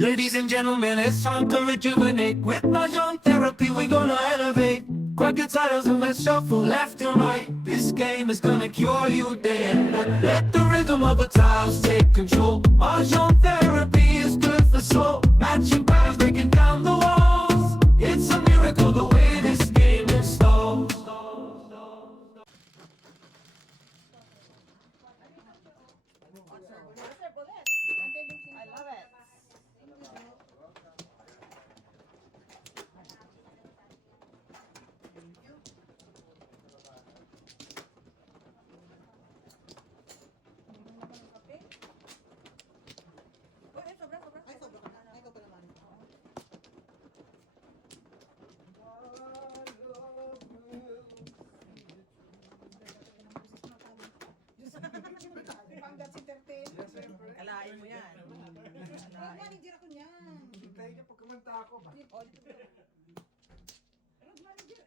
Ladies and gentlemen, it's time to rejuvenate. With Mahjong therapy, we're gonna elevate. Grab your titles and let's shuffle left and right. This game is gonna cure you day and night. Let the rhythm of the tiles take control. Mahjong therapy is good for soul. Matching patterns, breaking down the walls. It's a miracle the way this game installs. I love it. Ay, sobra. Ay, ikaw pa naman. Panggat si Terte. Kalain mo yan. Ang manager ako niyan. Hintayin niya pag kumanta ako ba? Oh, dito ba? Ano manager?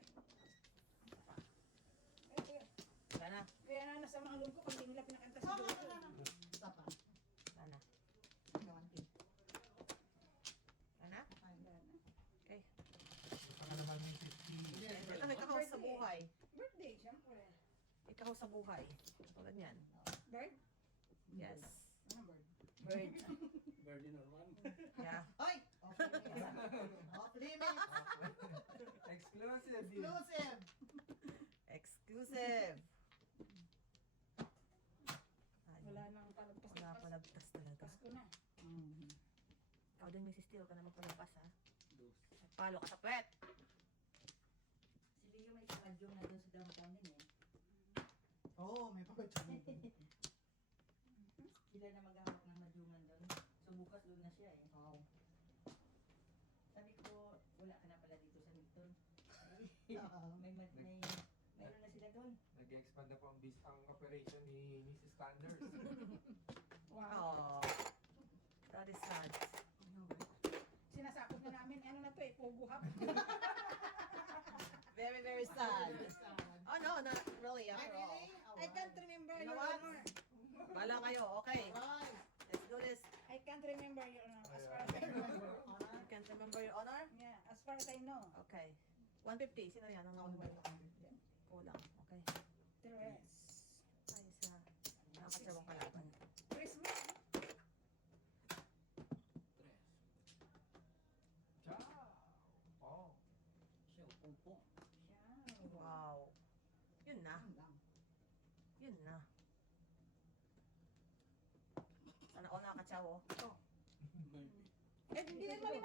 Wala na. Kaya na nasa mga loob ko pag hindi nila pinakanta sa dulo ko. Wala na. Wala na? Okay. Saka naman yung 50. Ito, ikaw sa buhay. Birthday, syempre. Ikaw sa buhay. Tulad yan. Bird? Yes. Ano bird? Bird. Birdie normal. Yeah. Ay! Off limits! Exclusive. Exclusive! Exclusive. Wala nang palagpas. Wala palagtas talaga. Pasko na. Ikaw din, Mrs. Steele, ka na magpalagpas, ha? Palo ka sa puwet. Si Leo may kadyong na doon sa downtown din eh. Oo, may papadyong. Sila na maghahak ng madyungan doon. So bukas doon na siya eh. Wow. Sabi ko, wala ka na pala dito sa Milton. Mayroon na sila doon. Nag-expand na po ang operation ni Mrs. Sanders. Oh, that is sad. Sinasakot na namin. Ano na to eh, Pogo Hub. Very, very sad. Oh no, not really Ay, after all. really? I can't remember You know your what? honor. Wala kayo, okay. Right. Let's do this. I can't remember your honor. As far as I know. You can't remember your honor? Yeah, as far as I know. Okay. 150. Sino yan? Ang kulang. Okay. Tres. Ay, isa. Nakakasawang kalaban. Christmas. Ciao! Oh. Siya, pumpo. Wow. Yun na. Yun na. Sana all nakakatsaw, oh. Eh, hindi na mali.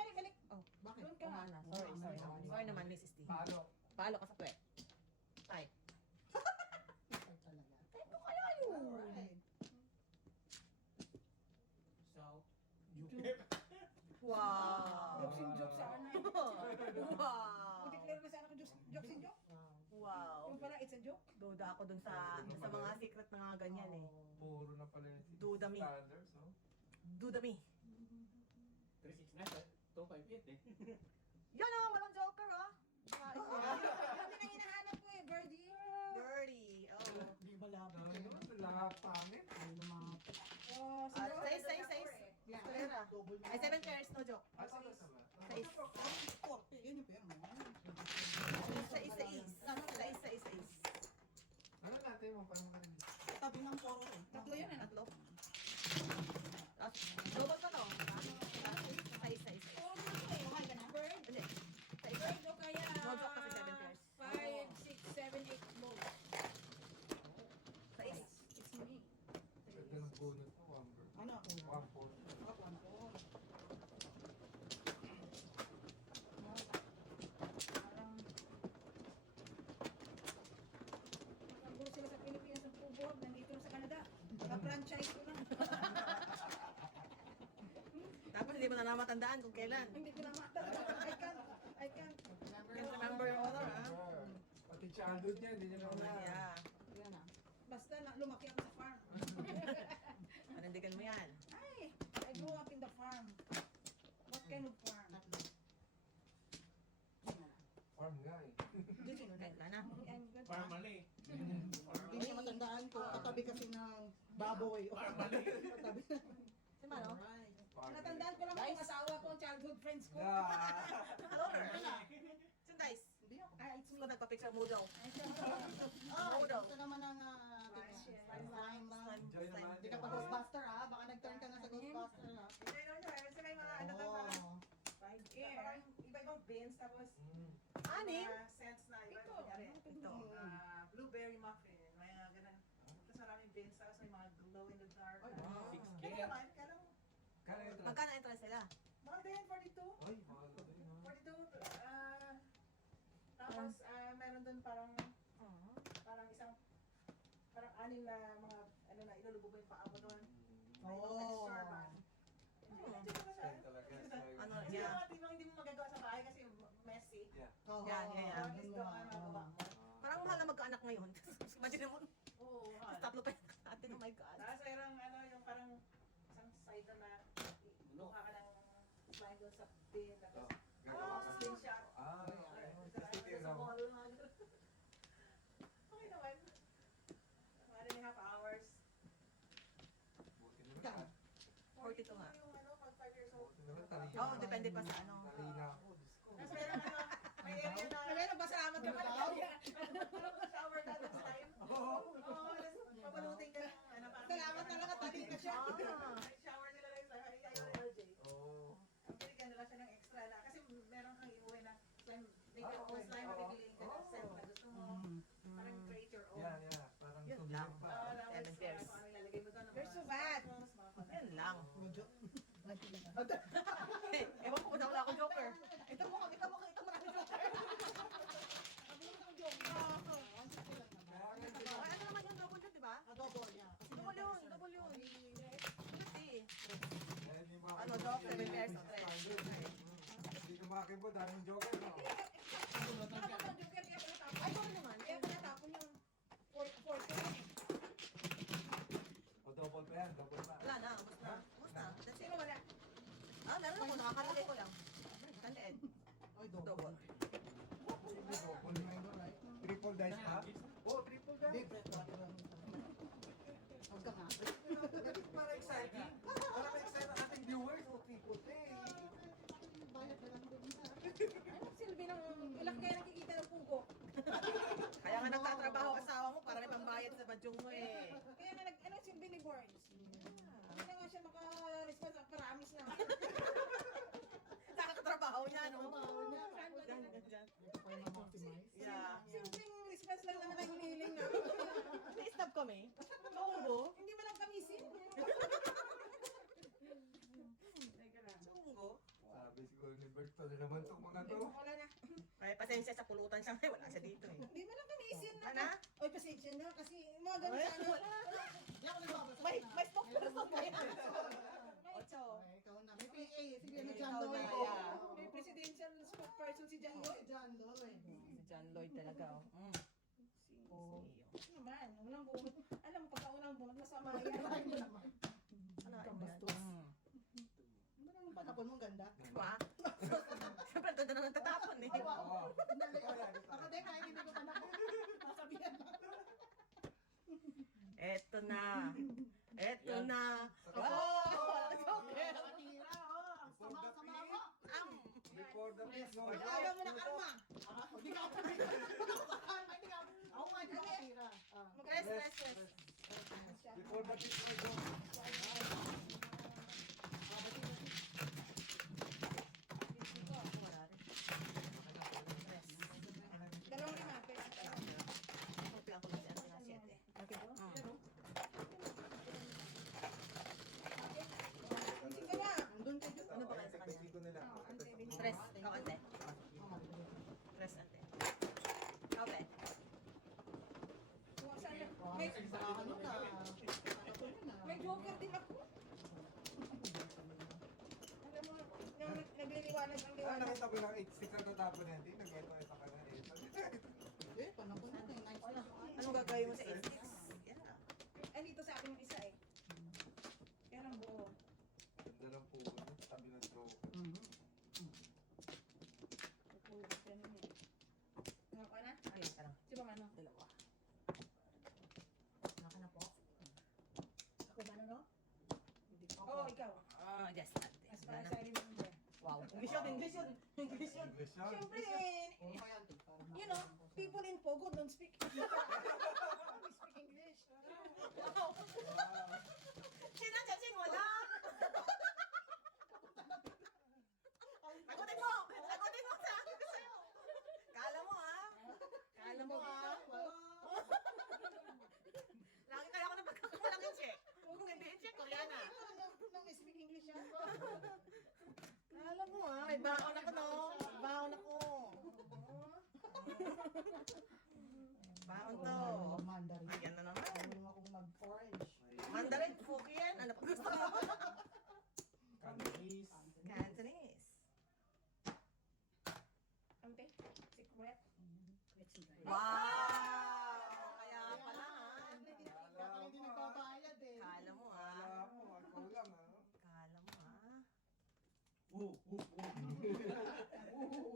Oh, Bakit? Doon ka. kumana. Sorry. Sorry naman, Mrs. T. Paano? Palo ka sa puwet. Ay. Ay, talaga. Ito kaya yun. Alright. Wow. Jokes in joke sa ano. Wow. I-declare na sana ko jokes in joke. Wow. Yung pala, it's a joke. Duda ako dun sa mga secret na nga ganyan eh. Puro na pala yung si Duda Mrs. me. Sanders, oh. Duda me. 258 eh. Yan oh, walang joker oh. Yun din ang hinahanap ko eh, Birdie. Birdie. Oh. Hindi malapit. Ano naman, nakapangit. Ay, lumapit. Oh, Say. Yeah. Pera. Double na. Ay, 7 pairs, no joke. Asa ka sama? Sais. Yun yung pera mo. Sais. Ano natin mo? Paano ka rin? Tabi ng poro eh. Tatlo yun eh. Tatlo. Double ka to. Sais. Oh, mahal ka na. Bird. Hindi. Sais. Bird o kaya No joke kasi 7 pairs. 5, 6, 7, 8 low. Sais. It's me. Pwede ng bonus mo, 1 bird. Ano? 1 4. Parang nakagulo sila sa Pilipinas ng Pogo Hub. Nandito na sa Canada. Naka-franchise ko lang. Tapos hindi mo na namatandaan kung kailan. Hindi ko na matanda. I can't. Can't remember your honor, ha? Pati childhood niya, hindi niya naman. Yeah. Yan ah. Basta na, lumaki ako sa farm. Panindigan mo yan. Ay, I grew up in the farm. What kind of farm? Farm nga eh. Okay, wala na. I'm good. Mali. Hindi niya matandaan ko. Katabi kasi ng baboy. Katabi. Si Mano? Alright. Farm. Natandaan ko lang yung asawa ko friends ko. Color. Sundays. Hindi ako. Ah, it's Gusto me. ko nagpa-picture model. Oh, Model. ito naman ang Slime. slime ba? Enjoy naman. Hindi ka pa Ghostbuster ha? Baka nag-turn ka na sa Ghostbuster ha? Hindi naman siya. Kasi may mga ano daw parang Oo. parang iba-ibang beans tapos Anim. mga scents na iba. Ito. Kunyari, Ito. blueberry muffin, may mga ganun. Tapos maraming beans tapos may mga glow in the dark. Ay, wow. Kaya naman, kaya lang, Kaya ito. Magkano entrance nila? mga ganyan 42. Ay, mahal ka din, ha? 42, tapos meron dun parang isang parang anim na mga ano na ilulubo mo yung paa mo doon. May ibang Oh. texture ba? Enjoy ko siya. Yan talaga. Ano, Hindi yeah. mga tipong hindi mo magagawa sa bahay kasi messy. Yeah. Oo. Yan, yan, yan. At least doon ang magawa mo. Parang mahal na magkaanak ngayon. Imagine mo, Oo, mahal. tatlo pa yung atin. Oh my God. Tapos mayroong ano, yung parang isang side na mukha ka ng slime doon sa bin. Tapos, Gagawa ka. slingshot. Ah, okay. Sticker Sa daw. mall. Okay naman. 1.5 hours. Buti naman. 42 nga. Yung ano, pag 5 years old. Buti naman, tali. Oo, depende pa sa ano. Tali na ako. Diyos ko. Tapos meron ano, may area na. Meron ba salamat ka pala? Parang shower na ng slime. Oo. Oo, tapos papalutin ka ng ano. parang- Salamat na nakatabi ka siya. May shower nila lang sa ayaw ni LJ. Oo. Ang binigyan nila siya ng extra na. Kasi meron kang iuwi na slime. May Ah, okay. slime na Oo. bibiliin ka ng scent na gusto mo. Parang create your own. Yeah, yeah. Parang Yun souvenir lang. pa. Tapos Seven pairs. kung ano ilalagay mo doon. You're so bad. Yan lang. Medyo. Ewan ko kung wala akong joker. Ito mo, marami joker. Ay, ano naman yung double yun, di ba? Adobo niya. Double yun, double yun. 50. Dahil yung mga Ano, joker, may pairs of Mrs. tres. Standard. Hindi kumakin po, daming joker, no? Ay, ano naman? Kaya pinatapon yung 40. O double pa yan, double pa. Wala na, ubos na. Ubos na. That's it. Sino wala? Ah, meron ako, nakakalagay ko lang. Tandaan. Ay, Double. Sige, double. Triple dice pa? Oh, triple dice. Huwag ka nga. Para exciting. Para ma-excite ang ating viewers. Oh, triple dice. Bayad na lang doon sa... Anong silbi ng... Ilang kaya nakikita ng pugo? Kaya nga nagtatrabaho asawa mo para may pambayad sa badyong mo eh. Kaya nga, anong silbi ni Borns? Hindi na nga siya maka-response. Paramis na. Nakakatrabaho niya, no? Trabaho niya. Dyan, dyan, dyan. Yeah. Simpleng response lang naman ang hinihiling na. Na-stop kami. Chunggo. Hindi mo lang kamisin. Chunggo. Sabi siguro ni Bert, na naman itong mga to. Wala na. Ay, pasensya sa pulutan siya ngayon. Wala siya dito eh. Hindi mo lang kamisin na. Ano? Oy, pasensya na. Kasi mga ganun Ay, sana. wala. Hindi ako nagbabasa. May spokesperson pa yan. Ocho. Ay, ikaw na. May PA. Sige na, Ikaw John na, Lloyd. yeah. May presidential spokesperson si John Lloyd. John Lloyd. Si John Lloyd talaga. Oh. Oh. Ano naman? Unang bunot. Alam mo, pagka unang bunot, masama yan. Ano? Bastos. Ano naman patapon mo ganda? Diba? Siyempre, ito na nagtatapon eh. Oo. Ako din, kahit hindi ko pa nasabihan lang. Eto na. Eto Yan. na. Oh! Joker! Nakatira, oh! Ang sama-sama mo! Before the feast, no? Ayaw mo na kalma! Hindi ka ako ako nga, hindi ako nakatira. Rest, rest, rest. Before the feast, my God. Wala rin. Rest. Dalawang lima, pero Kopi ako ng ano na 7. hindi ka na. Andun ka dyan. Ano ba kayo sa kanya? Dito nila. Rest. Ikaw, ante. Rest, ante. Ikaw, ante. Kung saan na- May joker din ako. Alam mo, nung nagliliwanag ang Ah, liwanag. nakita ko yung 86 ang tatapon yan. Hindi, nag-ito sa kanya. Eh, panapon natin. Nice. Anong gagawin mo sa 86? Yeah. Ay, dito sa akin yung isa eh. Yan ang buo. Ganda ng puno. Tabi ng joke. Pupulot yan yun eh. Ano ka na? Ayun, parang Si Mama, ano? dalawa. Naka na po? Ako ba, no? Oo, ikaw. Ah, yes, ante. As far as I remember. Wow. English yun, English yun. English yun. English yan. Siyempre, you know, people in Pogo don't speak English. We speak English. Sino chaching wala? Sagutin mo! Sagutin mo sa akin sa'yo. Kala mo ha? Kala mo ha? Lagi kaya ako na pagkakalang yung check. Kung hindi yung check, Koreana. Nang speak English yan. Kala mo ha? May baon ako no? Baon ako. Baon to. Mandarin. Ayan na naman. Tulong akong mag-orange. Mandarin, Hokkien, ano pa gusto mo? Cantonese. Cantonese. Ante, secret. Wow! Kaya pala ha? Baka hindi nagbabayad eh. Kala mo ha? Kala mo, ikaw lang ha. Kala mo ha?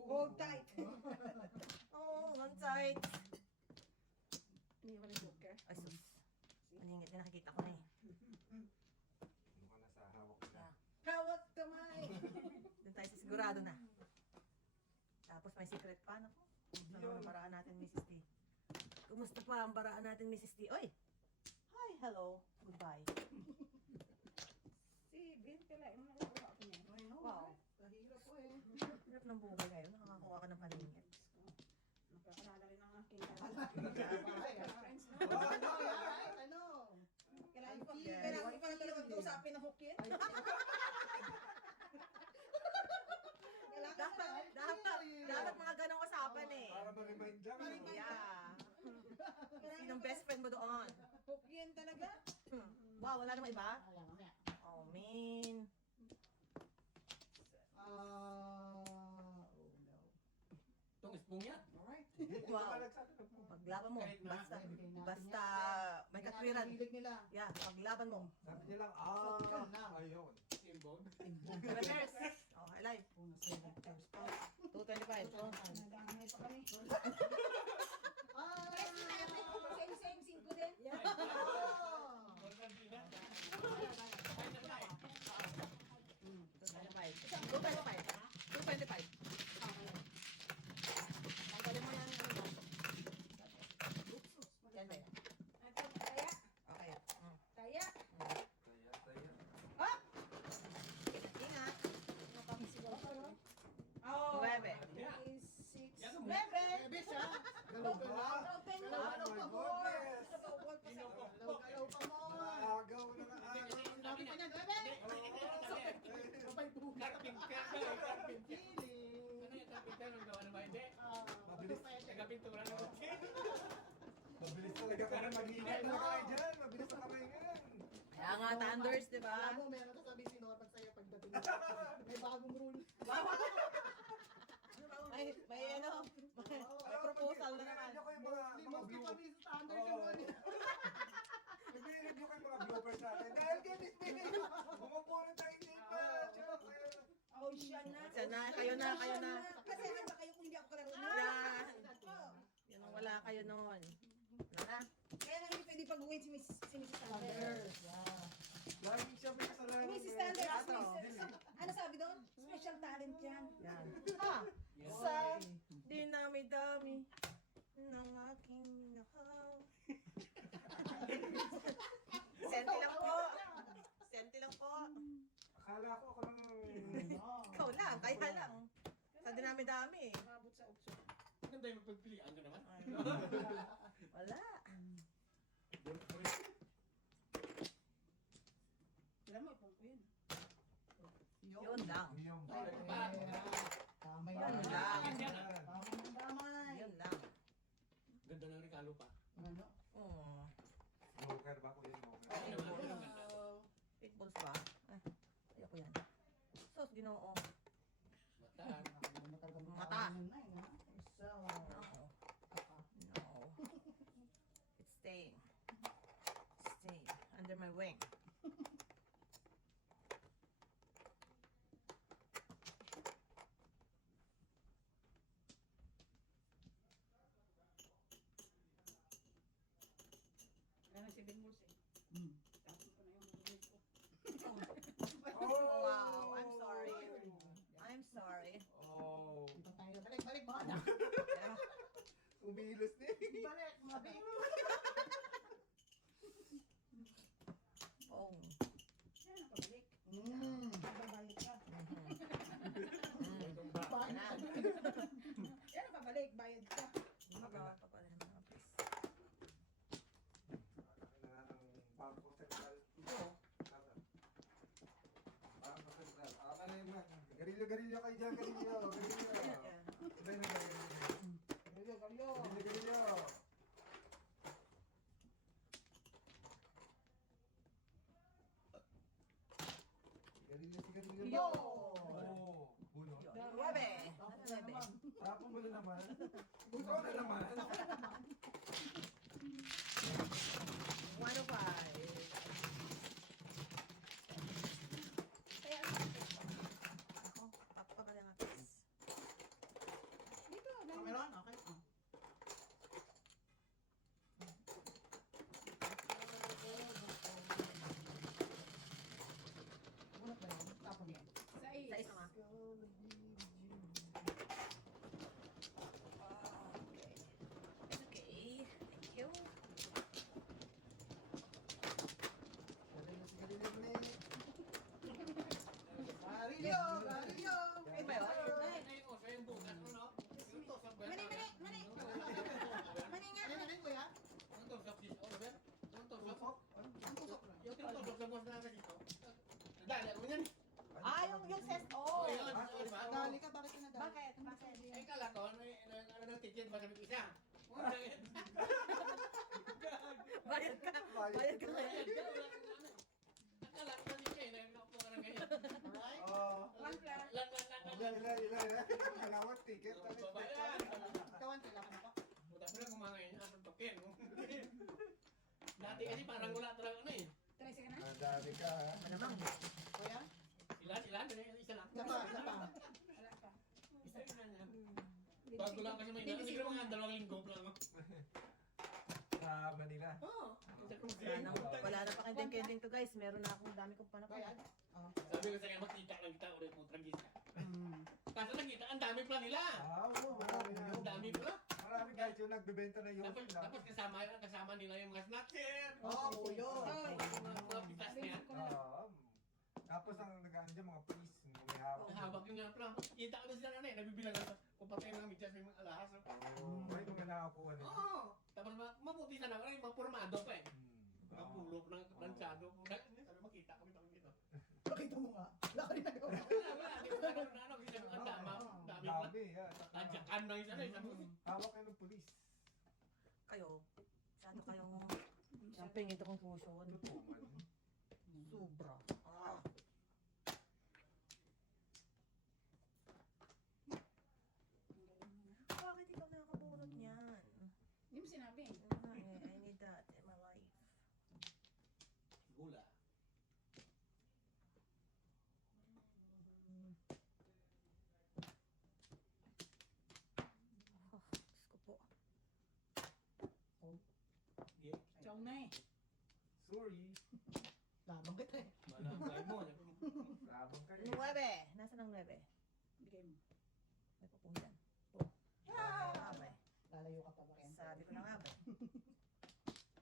Hold tight. Oo, one side. Hindi mo rin joker. Ay sus. Maningit na nakikita ko na eh. Mukha na sa hawak nila. Hawak kamay. Doon tayo sa sigurado na. Tapos may secret pa. Naku. Ano ang baraan natin, Mrs. T? Kumusta pa ang baraan natin, Mrs. T? Oy! Hi, hello, goodbye. Si Ben pala, yung nakuha ko niya. Wow. Kahirap po eh. Hirap ng buhay ngayon. Nakakakuha ka ng paningit. Nagkakalala rin ang aking friends na. Ano? Kailangan ko pala talagang kausapin ng Hokkien. Dapat mga ganong usapan eh. Para ma-remind lang. no? Yeah. Sinong best friend mo doon? Hokkien talaga. Wow, wala namang iba? Alam mo yan. Oh, man. Oh no. Itong ispong yan. Alright. Wow. Nagsabi na po. Paglaban mo, basta, Bigay natin basta yan. may Bigay natin katwiran. ang hilig nila. Yeah, paglaban mo. Sabi niya lang, Shotgun na. ayun. Inbound. Reverse. Oh, alive. Una sa mga times pa. 225. Oh. Nadamay pa kami. Ah! Same 5 din. Oh! 225. Tanggalin mo yan. Yan ba yan? Taya. Okay. Taya. Kaya. Ingat. Ano kami siguro? Oh. 9. 6. Bebe siya! Galaw-galaw. Open mo. Galaw pa mo! Galaw Galaw pa mo! Agaw na nga. Sabi pa niya, Bebe! Sabay buka. Feeling. Ano yung kapita nung gawa ng hindi? Mabilis. Tagapintura ng kotse. Mabilis talaga ka na mag-iingat na kayo dyan. Mabilis na kamay ngayon. Kaya nga, Thunders, di ba? Alam mo, meron ka sabi si Norman sa'yo pagdating mo. May bagong rule. May ano, may proposal na naman. Nag-review ko yung mga Limos blue. kami sa standard yung ano. Nag-review ko yung mga bloopers natin. Dahil kay Miss Bini, bumubunin tayo hindi pa. Oh, siya na. Siya na, kayo na. Kasi ano ba kayo kung hindi ako kalaro na? Yan. Yan ang wala kayo noon. Wala na. Kaya nga hindi pwede pag-uwin si Mrs. Sanders. Standards, yeah. Lagi siya may kasalanan. Mrs. Sanders, ano sabi doon? Special talent yan. Yan. Sa dinami-dami ng aking minakaw. Senti lang po. Senti lang po. Akala ko ako lang. Ikaw lang, kaya lang. Sa dinami-dami. Mabot sa ukso. Maganda yung magpagpilian ka naman. Wala. Alam mo, ipong ko yun. Yun lang. Yung Damay Yan na. lang. Damay. Yun lang. Ganda ng regalo pa. Ano? Oh. Smoker ba ko yun? Ano naman, ano ganda. Pitbulls ba? Ay, ayoko yan. Sos, ginoo. Mata. Mata. So, No. No. It's staying. Staying under my wing. Kaya si Ben Morse eh. mm. Tapos ko na yung bubulin ko. Oh, wow, I'm sorry. I'm sorry. Balik, baka na. Umilos na eh. Balik, mabik. Pong. Yan ang pabalik. Mm. Babalik ka. Itong ba? Bayad. Na. Yan ang pabalik, bayad ka. Mapapala ng mga pis. Ang bangko sentral. Ito. Bangko sentral. Ka na yung man. Garilyo kayo dyan, garilyo. Garilyo. Sabay na tayo. Galyo, galyo. Garilyo. Garilyo si garilyo. Yo! Oo. Buno. Nuebe. Tapos na Nuebe. naman. Tapon mo na naman. Ikaw na naman. 105. Kaya, Ako, papapala ng pis. dito, ganun. Meron? Okay. Bunot ba yan? Tapon yan. Sa isa nga. Okay. It's okay. Thank you. Garilyo si garilyo na Garilyo, garilyo. Ay, ba yun? Ay, o, sa yung bukas mo, no? Yung tusok ba? Mani, mani, mani. Mani nga. Ano kuya? Yung tusok, sis. O, ba? Yung tusok. Ang tusok lang. Yung tinutusok sa boss namin dito. Dali, ako yan. Ah, yung ses. Oh, Oh. yun. Di ba? Dali ka, bakit ka nadali? Bakit? Bakit? Ay, kala ko, ano ng ticket ba kami isa? Bayad ka. Bayad ka ngayon. Akala ko hindi kayo, nagkakapo ka na ngayon. Alright. Oo. One plus. Lan. Ilan. Kalawat ticket. Babayan. Kawan, kailangan pa. Buta mo na kumangayin, atong token. Dati kasi parang wala talaga ano eh. Try ka na? Ang dami ka ha. Manamang. Kuya? Sila, isa lang. Isa pa, isa pa. Wala pa. Isa lang yan. Bago lang kasi may hindi ko mga 2 linggo pa lang. Sa Manila. Oo. Wala na pa kending-kending to guys. Meron na akong dami kong panapay. Bayad? Oh. Sabi ko sa kanya, makita lang kita ulit mo, trangisa. Kaso nakita, ang dami pala nila. Oo, marami na. Ang dami pala. Marami guys yung nagbebenta na yung Tapos kasama nila yung mga snatcher. Oh, yun. Mga pitas niya. Oo. Tapos ang nag-ano dyan, mga police, may hawak. Nahabak yung nga pala. Kita ko na sila na eh, nabibilang ako. Kung patay mga medyas, may mga alahas. Oo, may mga nakakuha nila. Oo. Tapos mabuti sana ako, mga formado pa eh. Hmm. Mga pulok ng planchado. Sabi makita kami tawag dito. Pakita mo nga. Wala ka rin nagawa. Wala, hindi ko na ano, kasi ang dami pala. Dami, yan. Tadyakan na isa na isa. Hawak kayo ng police. Kayo. Masyado kayong jumping into conclusion. Totoo man. Sobra. Ah. Bakit ikaw nakakabunot niyan? Hindi mo sinabi. I need that in my life. Gula. Oh, Diyos ko po. Chow na eh. Sorry. Labang kita eh. Wala, buhay mo. Labang kayo. 9. Nasaan ang 9? Bigay mo. May pupong dyan. Oh. Ah, ba? Lalayo ka pa ba rin? Sabi ko na nga ba?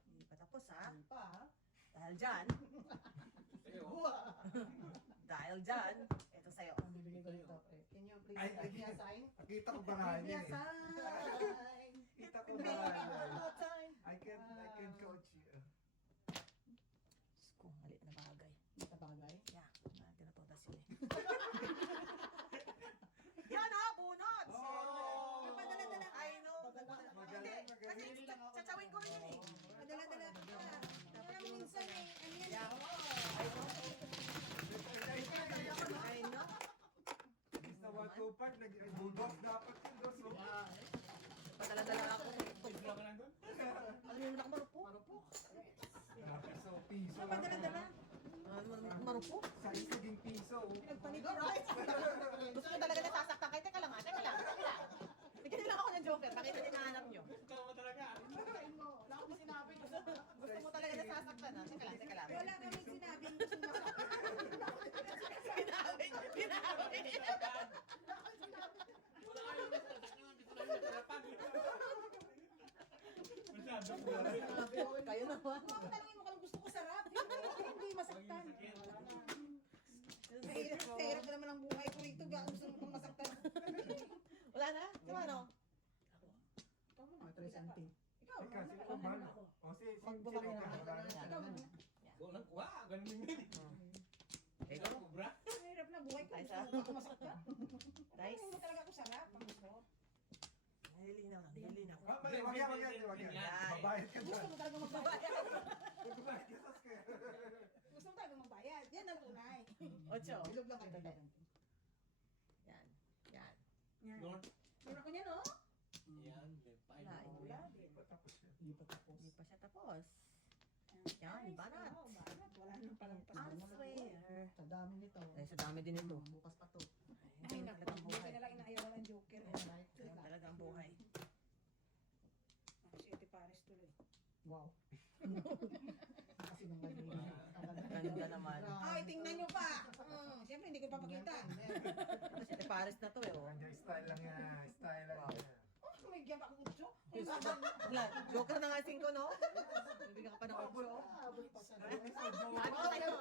Hindi pa tapos ha? Hindi pa ha? Dahil dyan, dahil dyan, ito sa'yo. Ang bibigay ko nito, pre. Can you please Ay, give me a sign? Nakita ko ba nga Give me yun a eh. sign. Kita ko ba nga yun. time. I can coach you. Diyos ko, malit na bagay. Ito bagay. Yeah, tinatodas yun eh. Yan ha, bunot! Oh! Yung padala-dala. I know. Magaling, Hindi, magaling. kasi tsawin ko rin yun eh. Padala-dala ka pa. Pero minsan eh, ano yan? Yeah. I know. Sa 125, nag-bulldogs dapat yun. Dos. Padala-dala ako. Bigla ka lang doon. Alam mo na ako marupok. Piso. Ano padala-dala? Marupok? Sa isaging piso. Pinagpanigo, right? Gusto mo talaga nasasaktan kayo? Teka lang. Bigyan nila ako ng joker. Pakita din na anak nyo. Ikaw mo talaga. Pagkain mo. Wala akong sinabi. Gusto mo talaga nasasaktan ha? Teka lang. Wala kaming sinabing sumasaktan. Binawi. Wala kayong nasasaktan. Kayo naman. Kung ako tanongin mo kung gusto ko sarap, hindi masaktan. Sa hirap na naman ang buhay ko rito, ba gusto mo kong masaktan? Wala na? Di ba ano? Ikaw muna. Mga 3 santi. Ikaw, Ikaw, sino ba man? O, si Magbuka ka na. ikaw muna. Walang kuha, ganun din. Ikaw, kubra. Ang hirap na buhay ko, Ay, gusto mo ako masaktan. Guys, Tanongin mo talaga ako sarap, pag gusto mo. nililinaw lang, nililinaw. Ah, mali, wag yan. Babayad ka Gusto dyan. mo talaga magbayad. Babayad ka sa scale. Gusto mo talaga magbayad. Yan ang tunay. 8. Ilog lang kayo. Yan. Yan. Yan. Lord. Meron ako niyan, oh. Yan, may pain. Wala, Wala. Tapos yan. Hindi pa tapos. Hindi pa siya tapos. Yan, Ay, banat. oo, banat. Wala nang palang Answer. Sa dami nito. Ay, sa dami din ito. Bukas pa to. Ay, naku. Talagang Buti buhay. na lang inaayawan ang joker. Yan talaga ang buhay. Ako si Ate Pares tuloy. Wow. Kasi nung Ganda naman. Ay, tingnan nyo pa. Siyempre, hindi ko papakita. Ito si Paris na to eh. Oh. Kanya style lang yan. Style lang yan. Oh, may giyan pa akong utso. Wala, joker na nga 5, no? Bibigyan ka pa ng 8. Sabi ko sa'yo.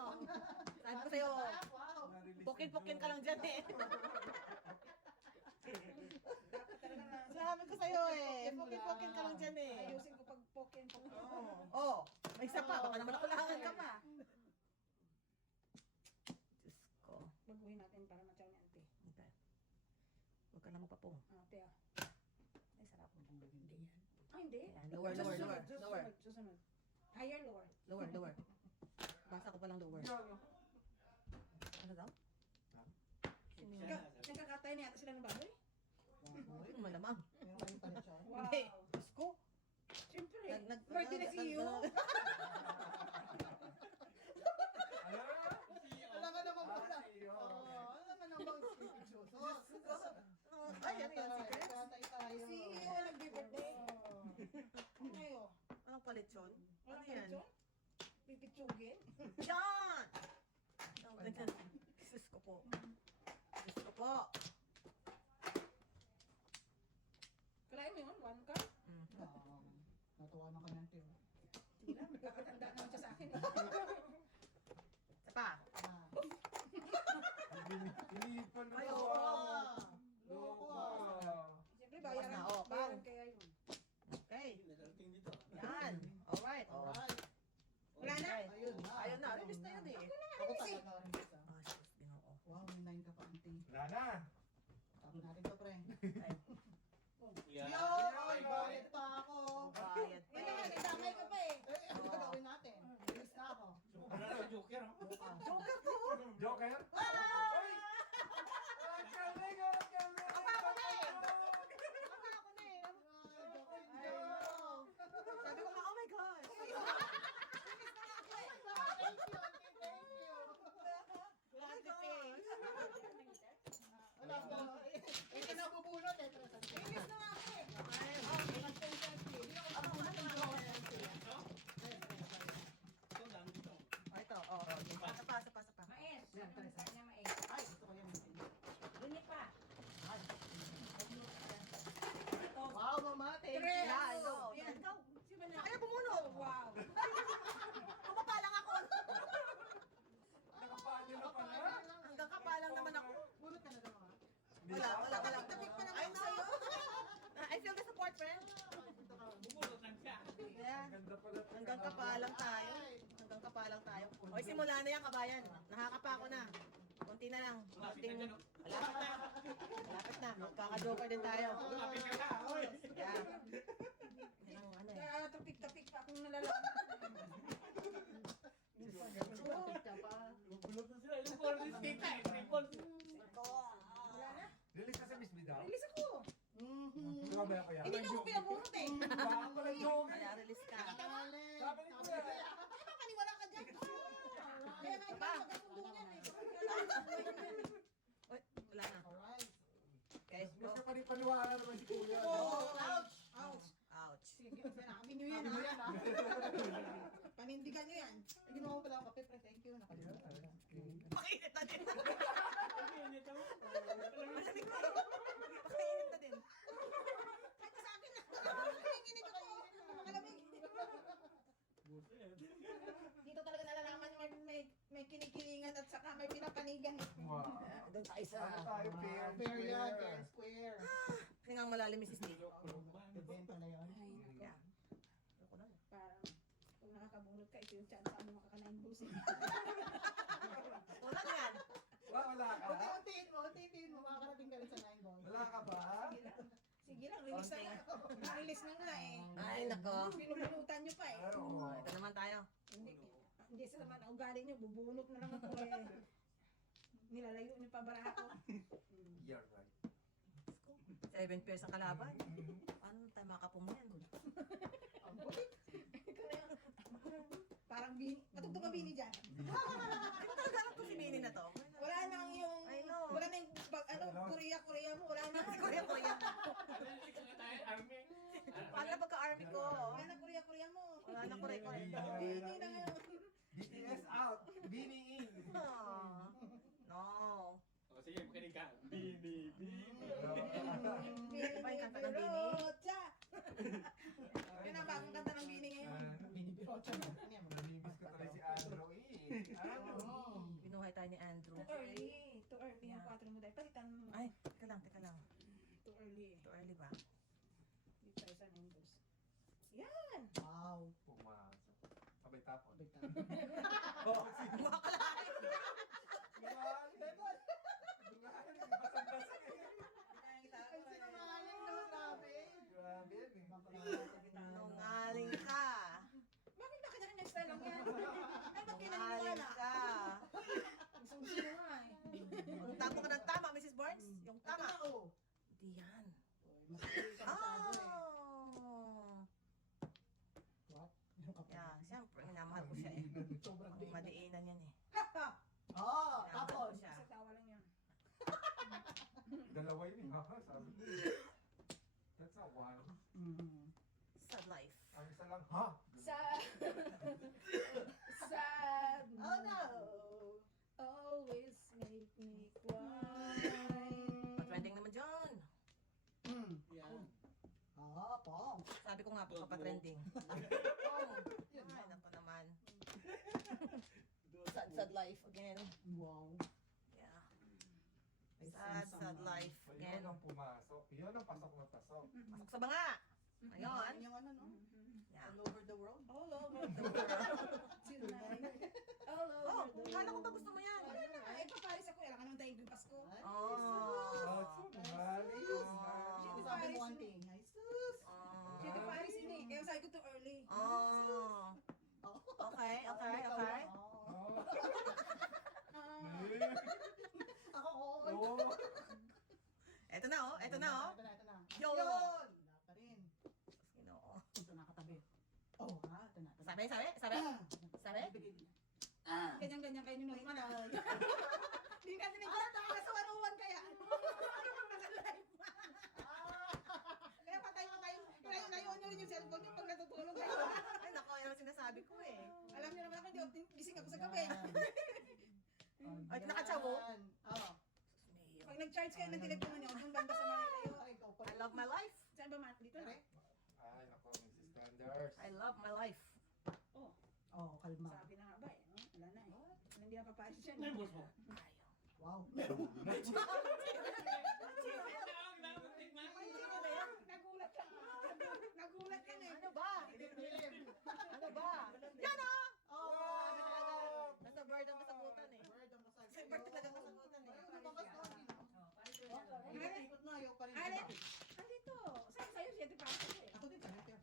Sabi ko sa'yo. Pukin-pukin ka lang dyan eh. Dapat talaga na. Sabi ko sa'yo eh. Pukin-pukin ka lang dyan eh. Ayusin ko pag pokin. Oh, may isa pa. Baka naman nakulangan ka pa. Diyos ko. Baguhin natin para matyaw ni Ante. Okay. Huwag ka na magpapong. Ate, ah. Ay, sarap. Ah, hindi. Ayan, lower, lower, lower. Lower, Susunod. Higher, lower. lower, lower. Basa ko pa lang lower. Ano daw? Nagkakatay na yata sila ng baboy? Malamang. Meron kayong palit siya. Wow. Hindi. Diyos ko. Siyempre. Nag- Birthday na si you. Alam ka naman pala. Alam ka naman sleeping shoes. Ay, ano yun? Secret? Tatay tayo. Si you ang nagbe-birthday. Ngayon. Anong palit yun? Ano Walang yan? picture? Pipitsugin? Yan! Ang ganyan. Diyos ko po. Diyos ko po. Kalahin mo yun? One ka? Natuwa na ka ng tiyo. Sige lang. Magkakatanda naman siya sa akin. Isa pa. Inipan na Ay, to. oo. Loko. Siyempre, bayaran. na, oh, Bayaran pang. kaya yun. Okay. Nagarating dito. Yan. Alright. Oh. Alright. Wala na? Okay. Ayun na. Ayun na. Release na yun eh. Ako talaga rin isa. Ah, sus, ginoo. Wow, may 9 ka pa, auntie. Wala na. Taro natin to, pre. Yan. Yo! Bayad pa ako. Bayad pa Yun naman, eh. nadamay ka pa eh. Ano gagawin natin? Bilis na ako. Wala na joker, ha? Joker ko. Joker? Ay! Ang galing, ang galing. Ako na eh. Ako na eh. Sabi ko nga, oh my gosh. Thank you, auntie. Thank you. Lahat ni Paige. Wala po. Hindi na bubunot eh. Inis na nga ako eh. Ito, dami dito. Oh, ito. Oh, oh. Pasa pa, pasa pa. Mais. Yan, Ano Teresa. na mais? Ay, gusto ko yan. Lunit pa. Wow, mama. Thank Tres. you. Yan, ito. Yan. Ikaw. Sino na? Kaya bumuno. Wow. Tumapa lang ako. Nakapaan na pala. Hanggang kapalang naman ako. Bunot ka na daw, ha? Wala. Tapik pa naman I know. sa'yo. I feel the support, friend. Bumulot lang siya. Yeah. Ganda pala. Hanggang kapalang tayo. Hanggang kapalang tayo. Oy, simula na yan, kabayan. Nakakapa ako na. Konti na lang. Malapit na dyan, oh. Malapit na. Malapit na. Magkaka-joker din tayo. Malapit ka na, oy. Yeah. Yan ang ano eh. Kaya tapik-tapik pa akong nalalaman. Bunot ka pa. Bumulot na sila. Ilang balls is kita, eh. 3 balls. Wala na. Release na sa Miss Bidao. Release ako. Grabe ako yan. Hindi na ako pinabunot eh. Baka pala joker. Kaya release ka. Sabi ni Kuya. Ay, makaniwala ka dyan. Kaya nga Ba? ikaw magkasundo yan eh. Oy, wala na. Alright. Okay, go. Mas kapani-paniwala naman si Kuya. Ouch. Ouch. Ouch. Sige, sinabi nyo yan Ano ha. yan, ha? Panindigan nyo yan. Hindi mo pala ako kape, pre. Thank you. Nakalimutan. Pakainit na din. Pag-init ako. Malamig na. Pakainit na din. Kahit sa akin na. Nanginginig ako. Makalamig. isa. Ano tayo? Fair and Fair yan, fair square. and square. Tingnan malalim, Mrs. D. Ibenta na yun. Yeah. Ako na. Parang, kung nakakabunot ka, ito yung chance mo makakanain busin. Wala na yan. Wala ka? Unti-untiin mo, makakarating ka rin sa 9 balls. Wala ka ba? Sige lang. Sige lang, release na nga. Na-release na nga eh. Ay, nako. Binubunutan nyo pa eh. Ay, oo. Ito naman tayo. Hindi sa naman ang ugali nyo, bubunot na lang ako eh. Nilalayo nyo pa baraha ko. You're right. 7 pairs ang kalaban. Paano tayo makapong yan? Parang bini, patugtog ang bini dyan. Ay, talaga lang to si Bini na to. Wala nang yung, I know. wala nang, Korea mo, wala na. Kuya, kuya. Ano yung ikaw tayo, army? Paano na pagka-army ko? Wala na Korea mo. Wala na kuya, kuya. Bini na ngayon. BTS out. Beanie in. No. O sige, makinig ka. Bini, bini. Iba yung kanta ng Bini? Rocha! Yan ang bagong kanta ng Bini ngayon. Binibirocha mo. Ano yan? Namimiss ko tuloy si Andrew eh. Si Andrew. Binuhay tayo ni Andrew. Too early. Too early yung 4 mo dahil. Palitan mo. Ay, teka lang, teka lang. Too early. Too early ba? Di tayo sa numbers. Yan! Wow. Pumasok. Abay tapon. Bita. Oh, si Makakalain. Basang-basang eh. Ang sinungaling no, grabe. Grabe yan eh. Nungaling ka. Bakit ba kanya-kanya style lang yan? Ay, ba't Nungaling kinaniniwala? ka. Ang susi nga eh. Kung tama ka ng tama, Mrs. Barnes. Yung Tama. tama. Oo. Hindi yan. Masakit ka masyado eh. Oh. What? Yung kapatid. Yeah, siyempre, minamahal ko siya eh. Sobrang diin. Madiinan yan eh. Oh, Minamahal tapos. ko siya. Sa tawa lang yan. Dalawa yun eh, ha? Sabi ko. That's not one. Sad life. Ang isa lang, ha? Sad. Sad. Oh no. Always make me cry. Patrending naman dyan. Yan. Ah, pong. Sabi ko nga po, patrending. Oh, Yun ay, lang. naku naman. Sad life again. Wow. Yeah. I Sad, sense sad some, life So, again. yun ang pumasok. Yun ang pasok na pasok. Pasok sa banga. Ayun. Yung ano, no? Yeah. All over the world. All over the world. Tonight. All Oh, over the kala ko world. ba gusto mo yan? Wala na. Ay, paparis ako. Kailangan naman tayo yung Pasko. Ay, Oh. Malis. She sabi mo one thing. Ay, sus. Oh. Siya Paris ini. Kaya sabi ko too early. Oh. Okay, okay, okay. Oh. Ah. Ako, oo. Oh. Eto na oh, eto na oh. Ito na, ito na. Yun. Yun. Wala pa rin. Ginoo. Ito nakatabi. Oh, ha? Ito na. ito na. Sabi, sabi, sabi. Sabi? Bigay din. Ganyan-ganyan kayo nung Ay, naman. ay. Hindi ka din nasa 101 kaya. Naka-live pa. Kaya patay-patay. Kaya ngayon nyo rin yung cellphone nyo pag natutulog kayo. Ay, nako, yan ang sinasabi ko eh. Alam nyo naman ako, hindi gising ako sa gabi. Ay, nakatsawo? Oo. Pag nag-charge kayo ng telepono nyo, yung banda sa mga kayo. Ay, ikaw pa I rin. love my life. Saan ba man? Dito na. Ay, nako, Mrs. Thunders. I love my life. Oh, kalma. Sabi na nga ba eh. no? Wala na eh. Hindi na papaayos yan. Ano boss mo? Wow. Nagulat ka. Nagulat ka na eh. Ano ba? Ano ba? Yan oh! Oh, Sabi talaga, nasa bird ang kasagutan eh. Word ang masakit. Kasi bird talaga kasagutan eh. Ayun, lumabas na ako, no? Ikot na, ayaw pa rin. Alin? Andito. Saan sa'yo? 7 pa ako eh. Ako din, sabi ko.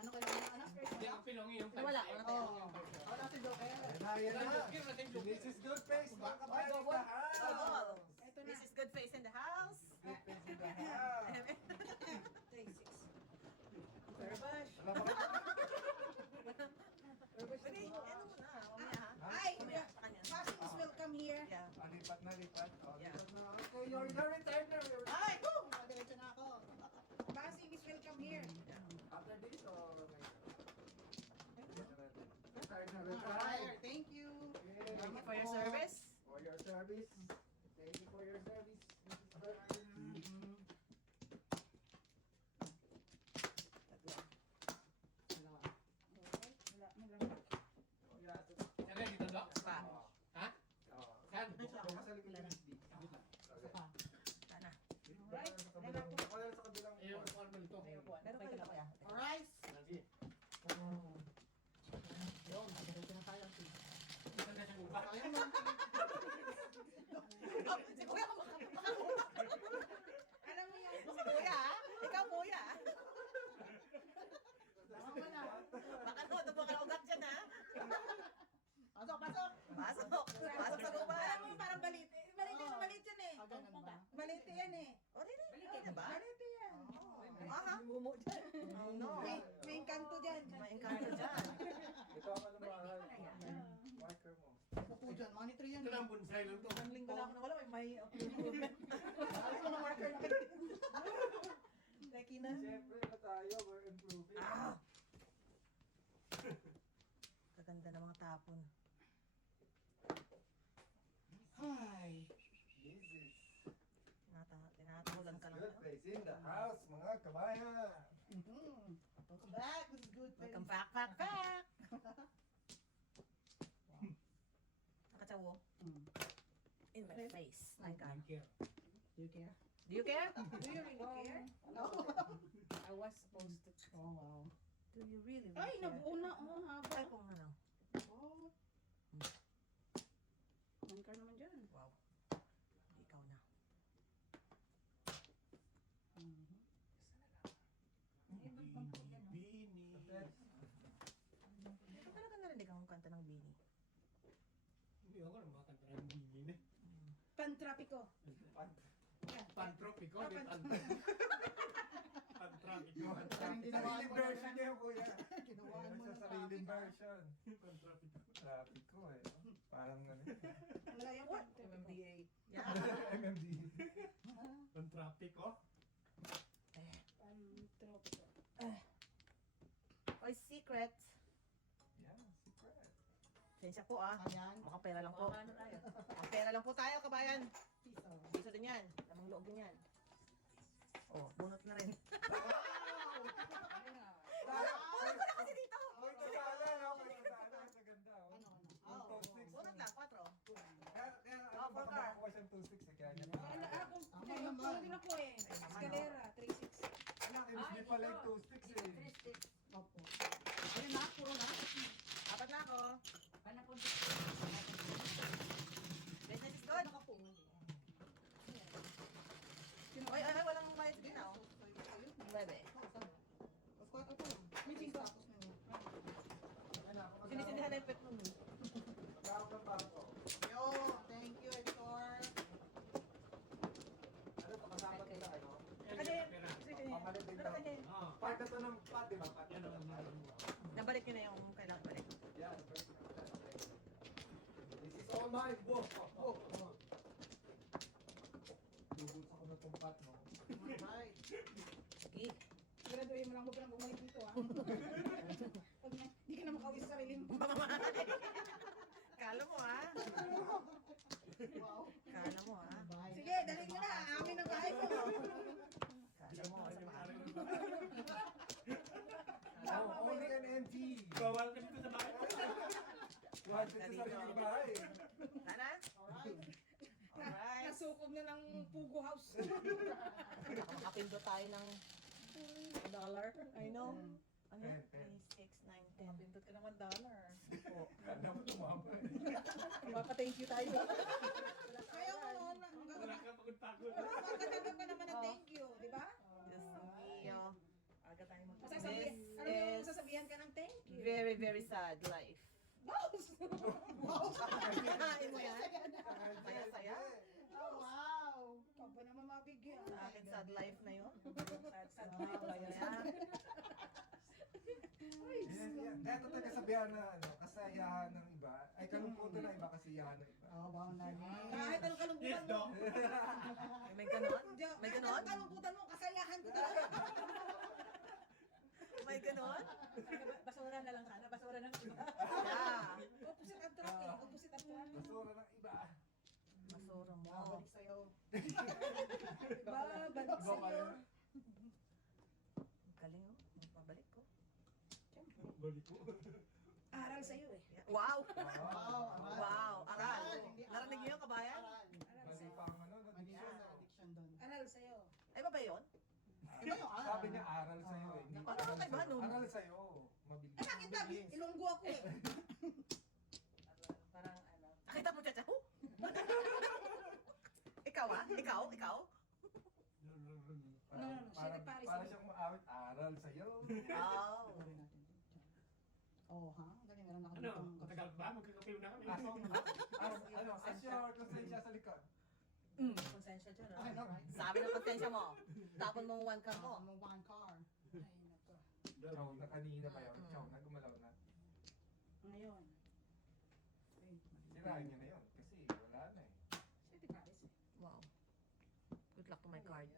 Ano kailangan anak? Hindi ang pinongi yung Wala, wala tayo. Wala si Joker. Ayan na. This is good face. Baka pa rin Oh, house. Ito na. this is good face in the house. Good face in the house. Take 6. Kerbash. Alam mo ba? Pwede, ano mo na, mamaya ha. Ay! Mamaya, sa kanya. Passing is welcome here. Yeah. Lipat na, lipat. Oh, Yeah. lipat na. Okay, you're retired now. Ay, boom! Diretso na ako. Passing is welcome here. After this or retired na, Fire, retired. thank you. Thank you for your service. For your service. Thank you for your service, Mrs. Pasok. Pasok sa gubat. Alam mo yung parang balit. Balit yan eh. Ah, ganun ba? Balit yan eh. Oh, really? Diba? Balit yan. Aha. Mumu dyan. Oh, no. May engkanto dyan. May engkanto dyan. Ito ang alam mahal. Marker mo. Opo dyan, monitor yan. Ito lang bonsai lang to. Isang linggo lang ako nawala. May improvement. Ano ko ng marker natin? Leki na. Siyempre na tayo, we're improving. Ah! Kaganda ng mga tapon. Hi. This is Tinatahulan ka lang. good place in the house, mga kabayan. Welcome back. This is good. Welcome back, back, back! Nakatsawo. In my face. My God. Thank you. Do you care? Do you care? Do you really care? No. I was supposed to. Oh, wow. Do you really Ay, care? nabuo na. Oh, haba. Ay, kung ano. Oh. Mangkar naman dyan. Wow. Ikaw na. Bini. Ito talaga narinig akong kanta ng Bini. Hindi ako na makakanta ng bini. Pantrapiko. Pantropiko. Ah, Pantropiko. Parang ginawa Sariling mo version niya, kuya. Ginawa mo Sa ng sariling traffic, ah. version. Pantropiko. Traffic ko eh. Parang ano. Ano yung pantrapiko? MMDA. Yeah. MMD. Pantropiko. Pantrapiko. Oy, secret. Yeah, secret. Sensya po ah. Ayan. Mukhang pera lang po. Mukhang pera lang po tayo, kabayan. Piso. Piso din yan. Lamang loob din yan. Oh, bunot na rin. Bunot ko na kasi dito. May kasala, no? May kasala. Sa ganda, oh. Ano, ano? Yung Oh, top six. Bunot lang, 4. Kaya, Oh, baka Bogart. makakuha siyang 2-6 eh. Kaya niya. Wala akong Tama naman. din ako eh. Escalera, 3-6. Wala, hindi pala yung 2-6 eh. Opo. Ayun na, puro na. 4 na ako. Panapon. Business is good. Oy, ay, walang bayad din ako. Bebe. Of course, ito lang. May tapos na niya. Sinisindihan na yung pet mo. Tawag ng bangko. Yo, thank you, Hector. Ano, pakasama nila, ano? Pamalit din daw. Ah. Part na to ng pat, di ba? Part na Yan to ang ng pat. Nabalik nyo na yung kailangan balik. Yeah, the first one. This is all mine, book. Oh, oh. Bubulsa ko na tong pat, no? Alright. Sige. Siguraduhin mo lang huwag ka nang bumalik dito ah. Pag hindi ka na makauwi sa sarili mo. Kala mo ah. Wow. Kala mo ah. Bye. Sige, dali mo na. Amin ang bahay mo. Kala mo sa paa. Oh, only an MG. Bawal ka dito sa bahay. Tuwad ka sa sarili bahay. Tana? Alright. Alright. Nasukob na ng Pugo House. Makapindot tayo ng dollar. I know. Ano yan? 10. 3, 6, 9, 10. Makapindot ka naman dollar. Opo. Kala mo tumama eh. Mapa-thank you tayo. Kaya mo noon. Wala ka pagod-pagod. Magkatagal pa naman ng thank you, di ba? Diyos mio. Aga tayo Masasabihan, This ano yung is sasabihan ka ng thank you? very, very sad life. Boss! Kinain mo yan? Saya-saya? Oh, wow. Huwag ba naman mabigyan? Sa akin, sad life na yun. Sad life na yan. Yan, yan. Kaya ito tayo kasabihan na ano, kasayahan ng iba. Ay, kalungkutan ng iba, kasiyahan ng iba. Oh, wow, nani. Kahit anong kalungkutan Yes, mo. Doc. May ganon? Diyo, May kahit ganon? anong kalungkutan mo, kasayahan ko talaga. May ganon? Basura na lang sana, basura na lang. Yeah. Opposite attract eh, opposite attract. Basura ng iba. Masura mo. Babalik sa'yo. Diba? Balik Iba pa sa'yo. yun. Ang galing oh. Magpabalik ko. Balik ko. Aral sa'yo eh. Wow! Wow, aral. Wow! Aral! Hindi aral. Narinig niyo kabayan? Aral. Aral Mali sa'yo. pa ang ano, Mali addiction. yung addiction doon. Aral sa'yo. Ay ba ba yun? Iba yung aral. Sabi niya aral sa'yo eh. Hindi Ano aral ba iba sa'yo. nun? Aral sa'yo. Mabilis. Eh nakita, ilunggo ako eh. Parang ano. Nakita mo chacha? Ikaw ah? Ikaw? Ikaw? Parang, No, siya nagparis para ako. siyang maawit aral sa'yo. Oh. Oh, ha? Galing, meron Ano? nakabitang Matagal Mag-out ba? Magkakapilo na kami. As your konsensya sa likod. Konsensya dyan, I know, right? Sabi ng konsensya mo. Tapon mo ang 1 car mo. I'm a one car. Ay, nako. Chow na kanina pa yun. Chow na gumalaw na. Ngayon. Sirahin niya na yun. Kasi wala na eh. Pwede guys. Wow. Good luck to my card.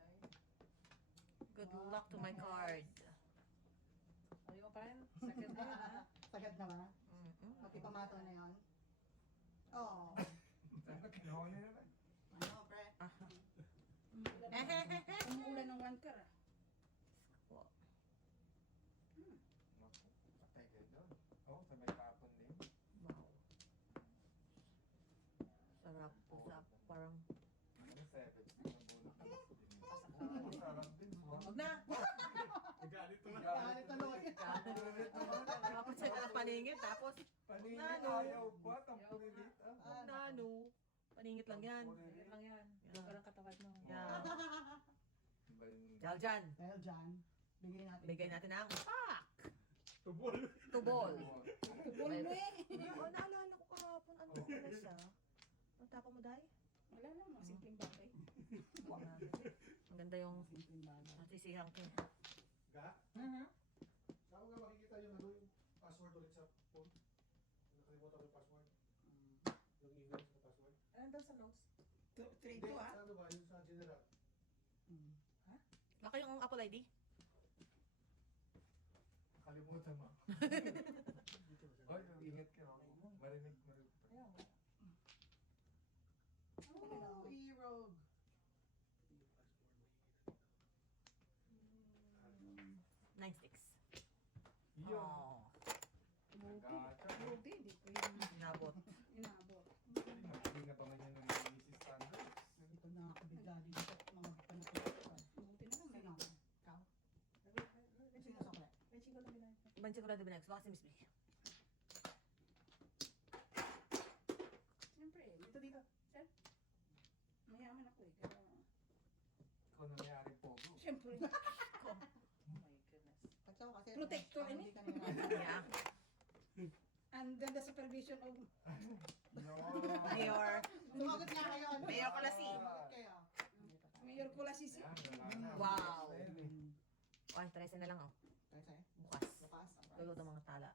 Good luck to my card. Ayaw mo pa rin? Second na yun, ha? Sagad na ba? Mm-mm. Magpipamato na yun? Oo. Sana kinuha niya naman. Ano, pre? Umuulan ng 1 car, ah. Wow. Naku, patay kayo doon. Oo, sa may tapon din. Wow. Sarap. Sarap. Parang Ano, 7? Masarap din. Huwag na. Nagalit to na. Galit na Lloyd. Tapos sa paningit. Tapos Paningin Nano. ayaw ba? Tampurilit. nano. Paningit lang yan. Yan lang yan. Yan parang katawad mo. Yeah. Iba yung... Dahil dyan. Dahil dyan, bigay natin. Bigay natin ang pack. Tubol. To ball. Kubol mo eh. Oh, naalala ko kahapon. Ano ko na siya? Ang tapa mo, Day? Wala lang, mga simpleng bagay. Wow. Ang ganda yung Simpleng bagay. nasisihang ko. Ga? Mhm. Saan ko nga makikita yung ano yung password ulit sa phone? Nakalimutan ko yung password. Yung email sa password. Ano daw sa notes? 3-2, Hindi, ah. sa ano ba? Yung sa general. Baka yung Apple ID? Nakalimutan mo. Oy, ingat ka. Marinig. Oh, E-Rogue. Nine sticks. Yun. Oh. Nagata. Hindi, hindi ko yun Nabot. inabot. Hindi na pa man yan ng Mrs. Standards. Ito na nakabigla dito. Mga panapit. Buti na naman. Sino? Ikaw? Sino sa kaya? May chingo lang binayad. Ibang sigurado ba next? Baka si Miss B. Siyempre, dito. Sir? Mayaman ako eh. Kaya, Ikaw na mayari pogo. siyempre. Oh my goodness. Kasi ako kasi... Protector, hindi ini? ka nahirapan. Yeah. Under the supervision of... No. Mayor. Sumagot nga kayo. Mayor Colasi. Sumagot kayo. Mayor Colasisi. Yan, wala na. Wow. Ayun eh. Ay, 13 na lang oh. Tayo sa'yo. Bukas. Bukas. Luluto mga tala.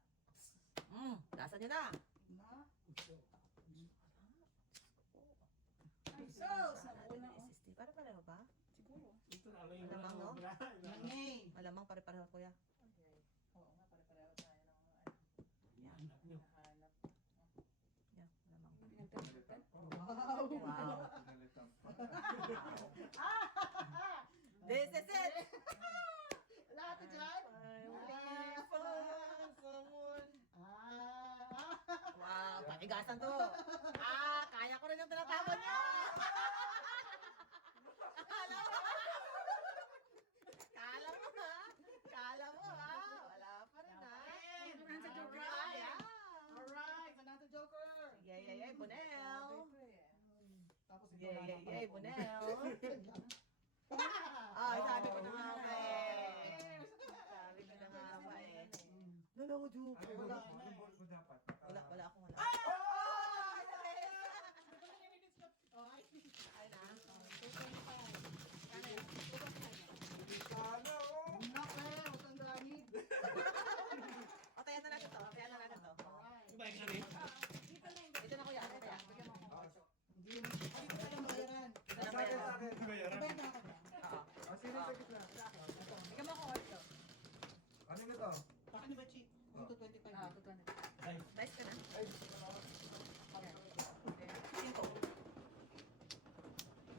Lasa nyo na. Na? Ay, sos! Nauna oh. SST. Para pareho ba? Siguro. Ito na lang yung Alamang, no? Nangay. Malamang pare-pareho kuya. Oo nga, pare-pareho tayo ng mga ano, Yeah. hinahanap. Yeah, malamang. Pinagtagutan. Wow. Wow. Pinalitan pa. This is it! Lahat dyan? Wow, patigasan to. Kaya ko rin yung tinatawag niya. Kala mo. Kala mo ha. Wala pa rin ha. Ano sa joker? Yeah. Alright, Fernando Joker. Yay, Bonel. Tapos ito Yay, Bonel. Ay, sabi ko na nga ba eh. Sabi ko na nga ba eh. Wala ko joke. Ano Wala ba? na eh. Ano dapat? Wala akong wala. Ay na. Sana oh! Naku, huwag kang ganit. Patayan na natin to. Alright. Balik na rin. Ito na kuya. Ito ya. Hindi mo. Dito tayo magayaran. Sa akin. Bayaran. Sabay na ako ba? Oo. Sino sa gitna? Bigyan mo ako ito. Ano na to? Pakin ba, Chi? Dito 25. Tutuan. Nice ka na. Ay, Cinco.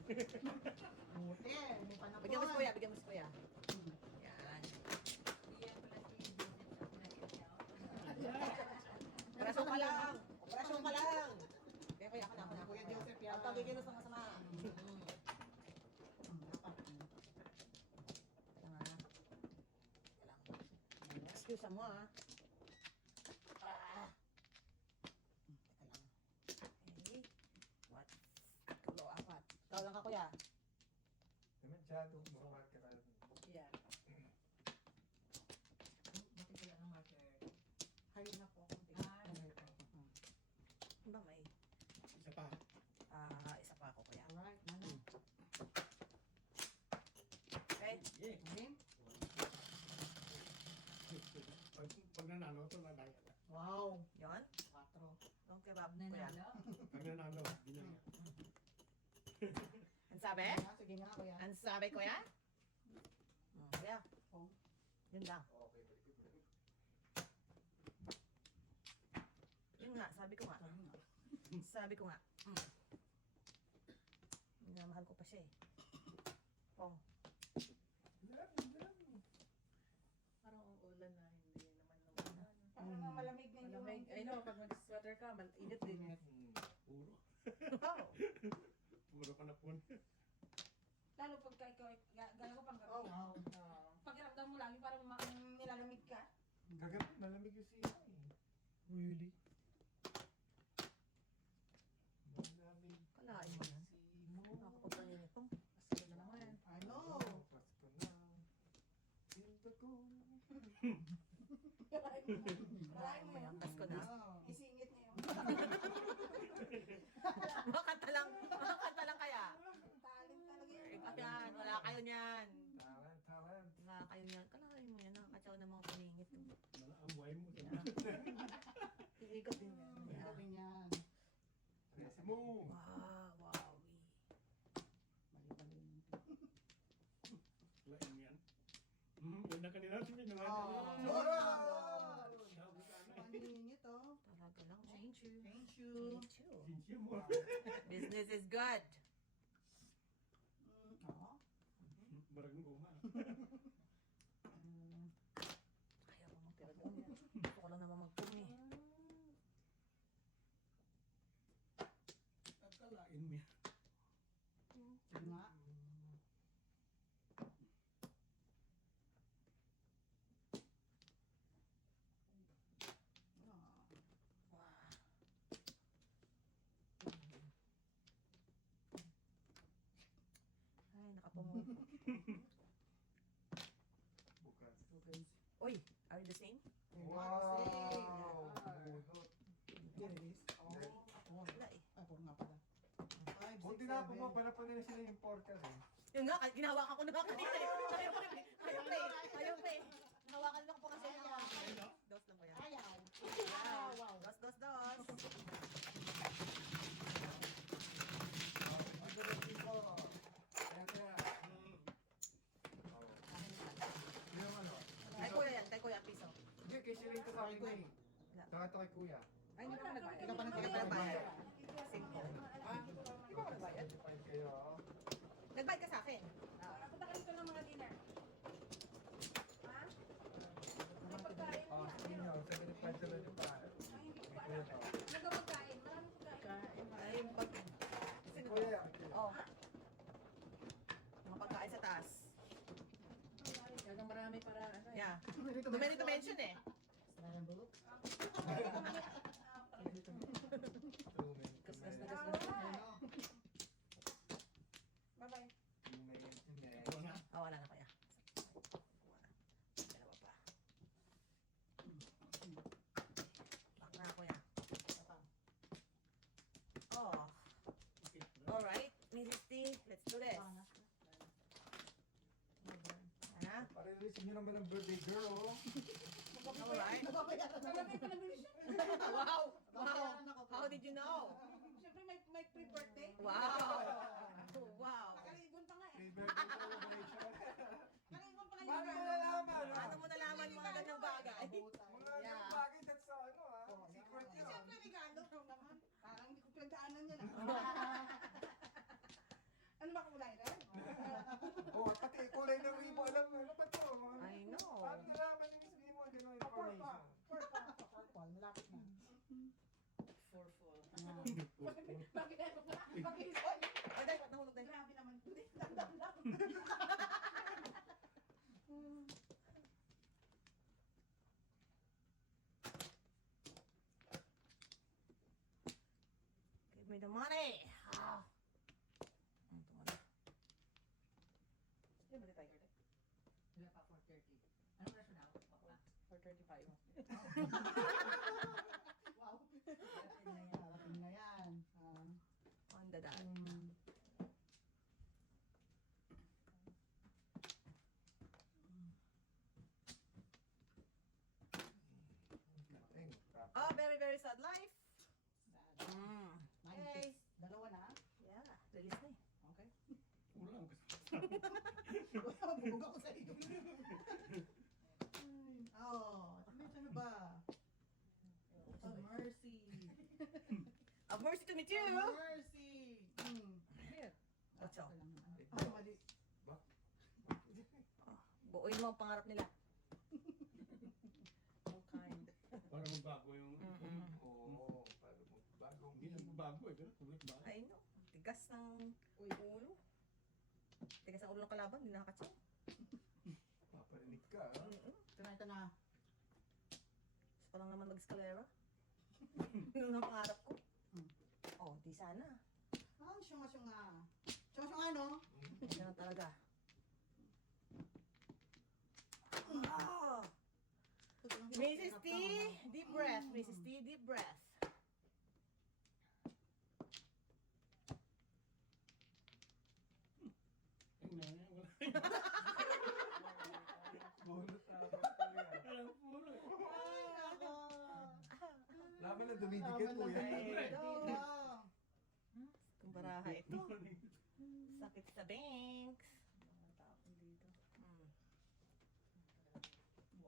Buti, hindi pa na Bigyan mo si kuya. Bigyan mo si kuya. Yan. Operasyon ka lang. Operasyon ka lang. Kaya kuya, ako na. Kuya Joseph yan. Ang pagigilos ng masama. Excuse mo ah. Okay. What? Tatlo, apat. Ikaw lang ka kuya. naman masyado. Makakat ka tayo. Yeah. Bakit wala ng marker? Hayo na po. Ah, up, kuya? Nanalo. Kami nanalo. Binang. Ang sabi? Sige nga, kuya. Ang sabi, kuya? Kuya. Oh. Yun lang. Okay, very good, very good. Yun nga, sabi ko nga. Sabi ko nga. Minamahal ko pa siya eh. Pong. Parang ang ulan na hindi naman. Parang malamig na yung Malamig. I know, pag mag-sweater ka, init din. Puro. Oh. Puro ka na po. Lalo pagka ikaw, gano'n ko pang gabi. Oh, wow. Pakiramdam mo lagi parang nilalamig ka. Gagabi, malamig yung sila eh. Really? Malamig Kalain mo yan. simo. Nakakapagpaninit po. Kasi na naman. Ano? Pasko na. Tinta ko. Kalain mo yan. Pasko na. Oh. Isingit niya yun. Makanta lang kaya. Talent talaga yun. Eh, yan, wala kayo niyan. Talent, talent. Wala kayo niyan. Kalain mo yan. Nakakatsaw ng mga paningit. Wala ang buhay mo. Iikot din yan. Sabi niyan. Resi mo. Wow, wow. Mali-mali. Wala yan. Yun na kanina. Sige na nga. Oh! Maningit, oh. Talaga lang. Thank you. Thank you. Thank you. Sinsya mo. Business is good. Oo. Baragang goma. Kaya ko magpira doon. Gusto ko lang naman magpumi. Akalain mo yan. Nga. Ay, nakapungo. Bukas. Uy, are you the same? Wow! Budot. Budot. Yes. Oh. Wala eh. Ako nga pala. 5, Buti na po mo, pala pa nila sila yung portal eh. Yun nga, ginahawakan ko na kanina eh. Ayaw pa eh. Ayaw pa eh. Hawakan lang ko pa kasi. Dos lang ko yan. Ayaw. Wow. Dos. Ang galing ko. Kaya. Yung ano? Tay kuya, piso. Hindi, kay sila ito sa akin na eh. Saka ito kay kuya. Ay, hindi pa nagbayad. Hindi ka pa nagbayad. Simple. Hindi pa ako nagbayad. Fine kayo. Nagbayad ka sa akin. Punta ka dito ng mga dinner. Ha? May pagkain. Sige nyo, 75. Ay, hindi ko pa alam. Ano daw pagkain? Maraming pagkain. Ay, pag... Si kuya. Oh. Mga pagkain sa taas. Talagang marami para ano eh. Yeah. Too many to mention eh. Sarang bulok. Gas na. Ano? Bye-bye. Oh, wala na kaya. Wala. Dalawa pa. Back na kuya. Oh. Alright, Mrs. T, let's do this. Ano? Pare-release nyo naman ang birthday girl. Alright. Talagang pinabili siya. Wow! Babayaran ako. How did you know? Siyempre may pre-birthday. Wow! Wow! Nakalibon pa nga eh. Pre-birthday celebration. Nakalibon pa nga Paano yung mo nalaman? Paano mo nalaman mga ganyang bagay? Mga ganang bagay, that's ano secret yun. Siyempre regalo ko naman. Parang hindi ko pinagdaanan yan. Ano ba kulay red? Oh, pati kulay ng ribo, alam mo, ano ba to? I know. Paano nalaman ni Miss Limo ang gano'ng information? Purple. Malapit na. Forful. Bakit ako? Bakit? Ay, dahil, nahulog dahil. Grabe naman. Give me the money! Ah. Ito mo na. Hindi ba tayo ulit? Wala pa 4:30. Anong presyo na ako? Bakla? 4:35. Wow. Dapat na yan. Parating na yan. On the dot. Oh, very, very sad life. Mabubog ako sa iyo. Oh, ano ba? Oh, mercy. A mercy to meet you. Mercy. Here. What's up? Ah, mali. Buuin mo ang pangarap nila. So kind. Para magbago yung... Oo, para magbago. Hindi na magbago eh. Pero tulad ba? Ay no, tigas ng ulo. Tigas ng ulo ng kalaban, hindi nakakatsaw. Paparinig ka, ha? Ito na. Gusto ko lang naman mag-escalera. Yun ang pangarap ko. Oh, di sana. Ah, syunga-syunga. Syunga-syunga, no? Ganun talaga. Ah! Mrs. T, deep breath. Mrs. T, deep breath. Bunot na ako talaga. Ay, ako. Laban na dumidikit po yan. Kung baraha ito. Sakit sa banks.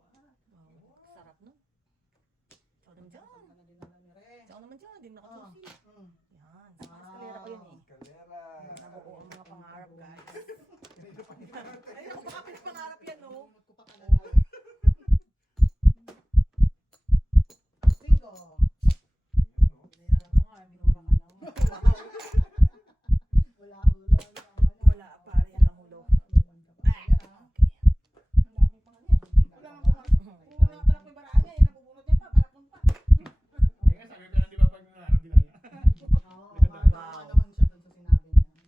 Wow, sarap no? Ikaw naman dyan. Ikaw naman dyan, hindi mo nakasusi. Yan, sa escalera ko yun eh. Kalera. Nabuo ang mga pangarap guys. Kanina pa hinahanap Ay, ako baka pinapangarap yan no? Ko pa talaga. Cinco. Binayaran ko nga, minura ka naman. Wala ulo. Wala, pare, ang ulo. Okay. Ang dami pang ano eh. Wala nang pumasok. Wala pa lang may baraan niya eh. Nabubunot niya pa. Barakon pa. Kaya sabi ko na di ba pag nangarap dinaya? Oo, Wow. wow. Naman siya dun sa sinabi niya.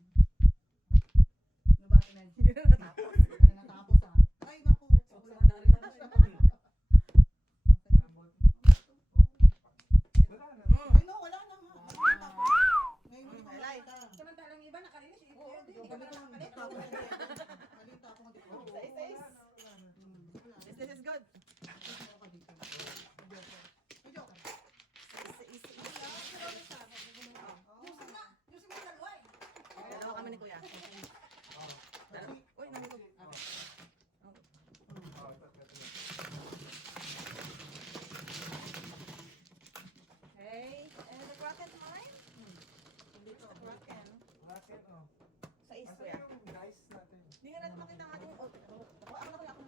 Ano ba tinay? Hindi na natapos. Ano natapos ah? Ay, naku. Wala na rin ako siya. Wala na. Ay, no, wala na nga. Ngayon mo ikaw Highlight. makita. Samantalang iba nakalinis. Oo, Hindi yung ka gabi pa ko nakapalit. malita ako. Malita ako. Hindi ko Isa, isa, isa. This is good. Video ka. Isa, isa, isa. Yusin na. Yusin mo yung dalawa eh. Dalawa kami ni Kuya. Uy, nahulog. Okay. And the Kraken mine? Hindi to. Kraken. Sa is, Asa Kuya. yung dice natin? Hindi nga natin makita ang ating... Ako na kaya ako.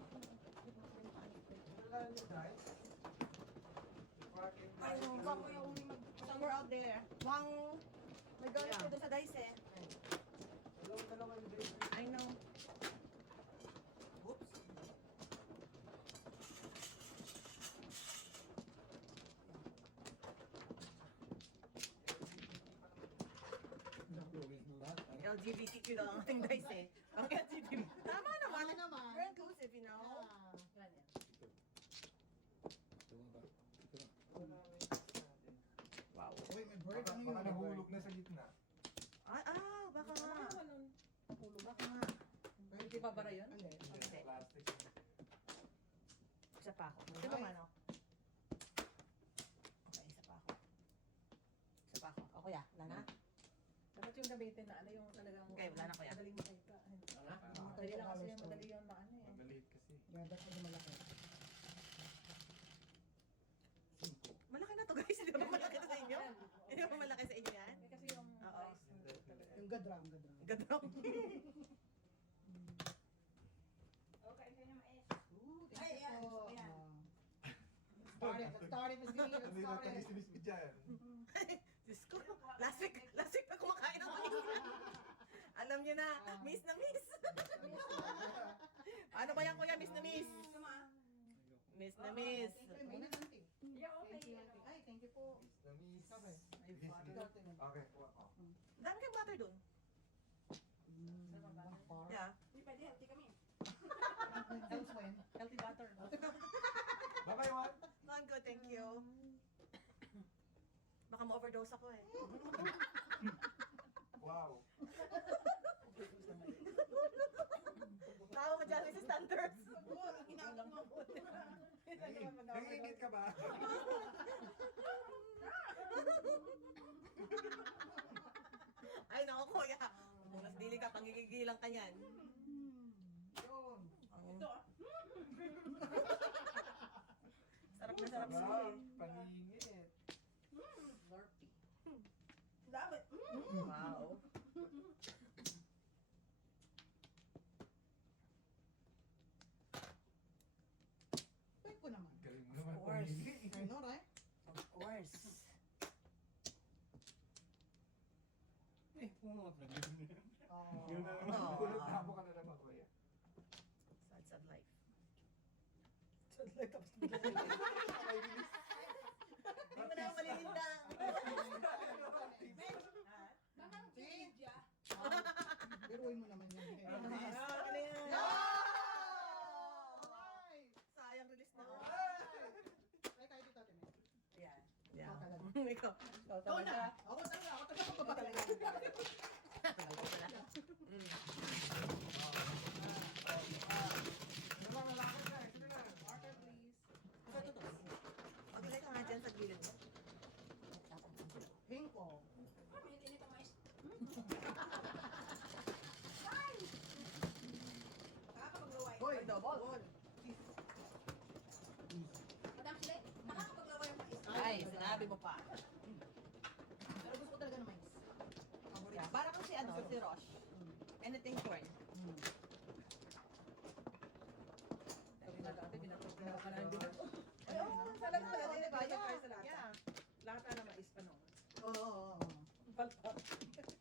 Wala yung dice? Kraken Ay, dice. bako yung somewhere out there. Wang... May gamit ko doon sa dice eh. Dalawang dice. I know. Oops. LGBTQ daw ang ating dice eh. Ang LGBT. Tama naman. Ano naman? We're inclusive, you know? Wow. Uy, may bird. Ano Baka yun? nahulog na sa gitna. Baka nga. Baka nga. Hindi ba bara yun? Hindi. Hindi. Plastic. Isa pa ako. Ito ba ano? Okay, isa pa ako. Isa pa ako. O kuya, wala na? Dapat yung gamitin na ano yung talagang Okay, wala na kuya. madaling makita. Madali lang kasi yung madali yung maano eh. Magalit kasi. Dapat ko malaki. Malaki na to guys. Hindi ba malaki to sa inyo? Hindi ba malaki sa inyo yan? Eh, kasi yung Oo. price talaga. Yung gadram. Gadram. Okay, kaya mais. Ooh, Ay, thank ayan. you po. Ayan. Let's start it, Miss Glee. Let's Hindi start natalis it. ni Miss Bidyan. Diyos ko. Last week na kumakain ng mais. Alam niyo na, miss na miss. Ano ba yan kuya, miss na miss? Miss na miss. Ay, may nanti. Yeah, okay. Thank you, auntie. Ay, thank you po. Na Miss. Okay. Miss Ito, Bidyan. ito, ito. Okay, kuha ko. Dami kang butter dun. Yeah. Hindi pwede, healthy kami. Since when? Healthy butter. Bye-bye, Juan. One good, thank you. Baka ma-overdose ako eh. Wow. Tawa ka dyan, Mrs. Sanders. Nangingit ka ba? Ay, naku kuya. Bukas dili ka, pangigigilang ka yan. Masarap siya eh. Paningit. Slurpee. Love it. Wow. Pwede ko naman. Galing mo naman Of course. pumili. I know, right? Of course. Eh, mga tragis. Oh. Yun na naman. Oh. Kulot na mo ka na naman, kuya. Sad, sad life. Sadlay tapos bigla na lang. Hindi mo na ako malilindang. Mamang Lydia. Biruin mo naman yun. Yes. Alright. Sayang release na. Ay, kayo dito, Ate May. Yeah. Yeah. Ikaw talaga. Ikaw. Ikaw Ikaw talaga. na. Ako talaga. Ako talaga magpapagaling. Ano ba, lalaki na eh. Sige na. Order, please. Ito, ito. Maglagay ka nga dyan sa gilid mo. Hinko. Nakakapaglaway. Hoy, double. Madam Chile, nakakapaglaway ang mais. Ay, sinabi mo pa. Pero gusto ko talaga ng mais. Yeah. Para kang si ano, si Rosh. Anything corn. Sabi na dati, pinatugtog ka na yung binato. Ay, oo, talaga. Talaga, Talaga, bayad yeah. tayo sa lahat. Yeah. Lahat na ng mais pa noon. Oo. Palpak.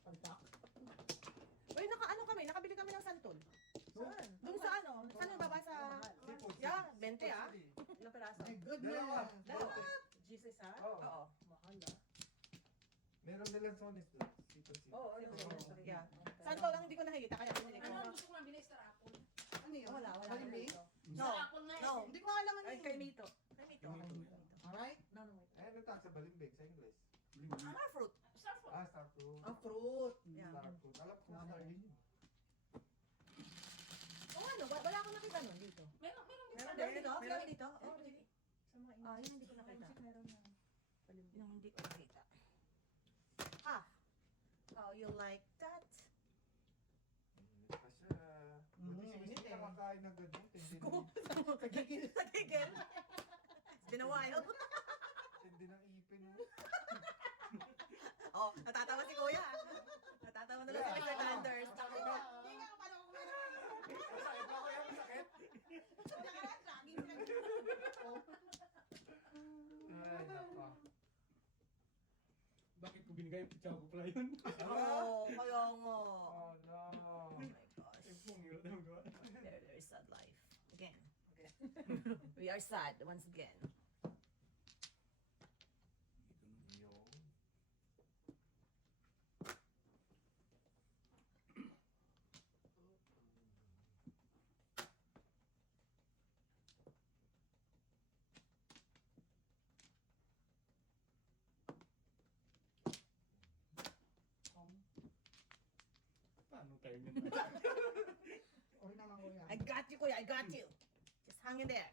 Paltak. Uy, ano kami, nakabili kami ng santol. Saan? Doon sa ano, saan yung baba sa... Seafood, Yeah, seafood. 20 ah. Seafood. Ilang peraso? My goodness. Dalawa. Dalawa. Jesus ha? Oo. Oo. Mahal ah. Meron na lang sonis doon. Seafood, seafood. Oo, ano Oo. Yeah. Santol lang hindi ko nakikita, kaya pinili ko. gusto ko lang binay sa rapol? Ano yun? Wala, wala. Balimbing? No, no. Hindi ko alam ano Ay, yun. kay Mito. Kay Mito. Alright? No, no, wait. Eh, ano tawag sa balimbing sa English? Ano fruit? Ah, star fruit. Ah, fruit. Yeah. Star fruit. Alam ko star yun. Oo, ano, wala akong nakita nun dito. Meron Meron dito? Meron dito? Oh, Sa really? mga Ah, yun hindi ko nakita. Meron na. Yung hindi ko nakita. Ah. How you like that? Init pa siya. Buti si Init Missy eh. nakakain ng ganyan. Hindi Nagigil. Nagigil. It's been a while. Hindi ng ipin. Oh, natatawa si Kuya. Natatawa na lang si Mr. Landers. Hindi nga ako paano kung meron. Masakit ba kuya? Masakit? Ay, nako. Bakit ko binigay yung pizza ko pala yun? Oh, kaya nga. Oh, no. Oh my gosh. Eh, pong hirap naman gawa. Very, very sad life. Again. We are sad once again. Yun. Paano tayo yun? Okay naman kuya. I got you, Kuya. I got you. Just hang in there.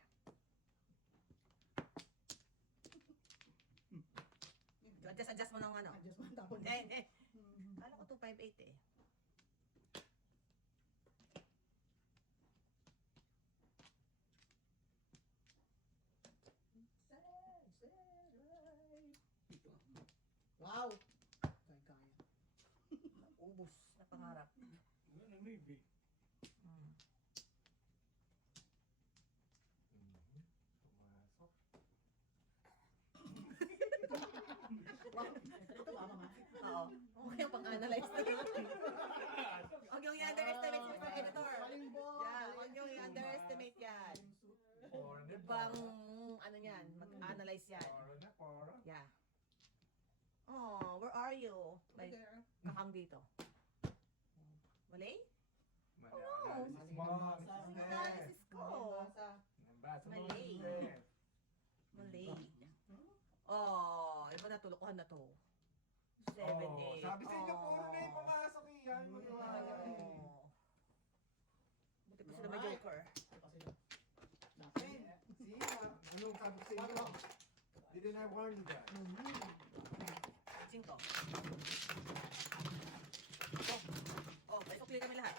Adjust mo ng ano. Adjust mo ang tapon. Eh. Kala ko 258 eh. Wow. Kaya. Ubus na pangarap. Wala nang maybe. Mhm. Pumasok. Wow. Ito ba mama? Oo. Okay yung pang-analyze na yun. Huwag yung i-underestimate si Mr. Editor. Balimbong. Yeah, huwag yung i-underestimate yan. Poro na, Ibang, poro. ano yan, mag-analyze yan. Poro na, poro. Yeah. Oh, where are you? May There. kakam dito. Malay? Mali-analysis mo. Ang analysis ko. Nambasa mo. Mali. Steph. Malay. Oh, iba na tulukuhan na to. 7, 8. Oh, sabi sa inyo, puro na yung pumasok yan. Oh. Buti pa sila may joker. Natin. See, anong sabi sa inyo? Didn't I warn you guys? 5. Oh, may sukli kami lahat.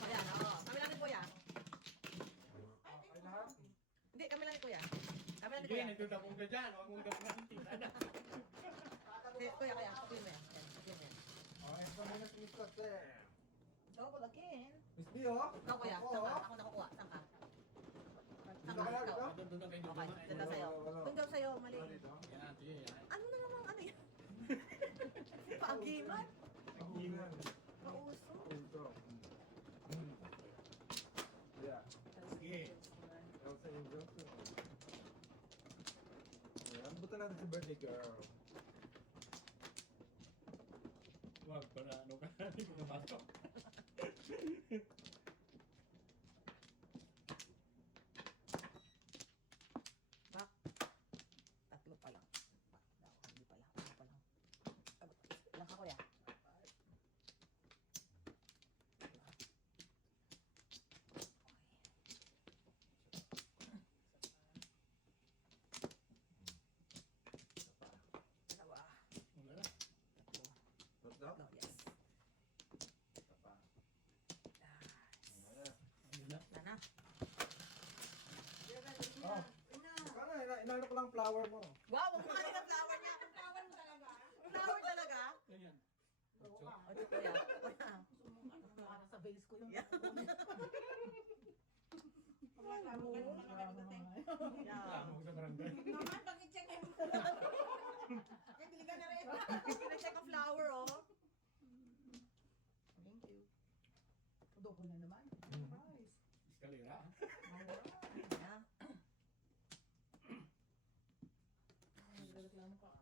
Ayan, oh. Kami namin po yan. Okay na. Hindi, kami lang ni Kuya. Kami lang ni Sige, Kuya. nagtutapong ka dyan. Huwag mong gawin ng tita na. Hindi, Kuya, kaya. Sabihin mo yan. Yan, sabihin mo yan. Okay, so muna si Miss Coste. Double again. Miss B, oh. Ikaw, Kuya. Oo. Saan ka? Ako nakukuha. Saan ka? Saan Dito ka? kaya, Ikaw. dito? Doon na kayo Okay, dito. dito sa'yo. Doon daw sa'yo, mali. Ah, dito? Yan, sige, yan. Ano na naman, ano yan? Paagiman. Iwan. Pauso. Ito. Yeah. Sige. Elsa Angel. Ayan, buta natin si birthday girl. Huwag para ano ka. Hindi ko napasok. Tatlo pa lang. Hindi pa lang. Hindi pa lang. Ilan ka, Kuya? Dalawa. Wala na. What's that? Tatlo, yes. Isa pa. Ayan. Ano na? Wala na. Oh. Paano? Inano ko lang flower mo. Wow, ang mahal ng flower niya. Tawan mo talaga. Flower talaga? Ganyan. O, di Kuya. Kuya. Para sa base ko yun. Yeah. Wala mo ganun mga kapagdating. Yeah. Tama ko sa barangay. Naman, pag i-check mo. Kaya diligan na rin. Pina-check ang flower, oh. Thank you. Double na naman. Nice. Eskalera. Yeah. Nagreklamo ka.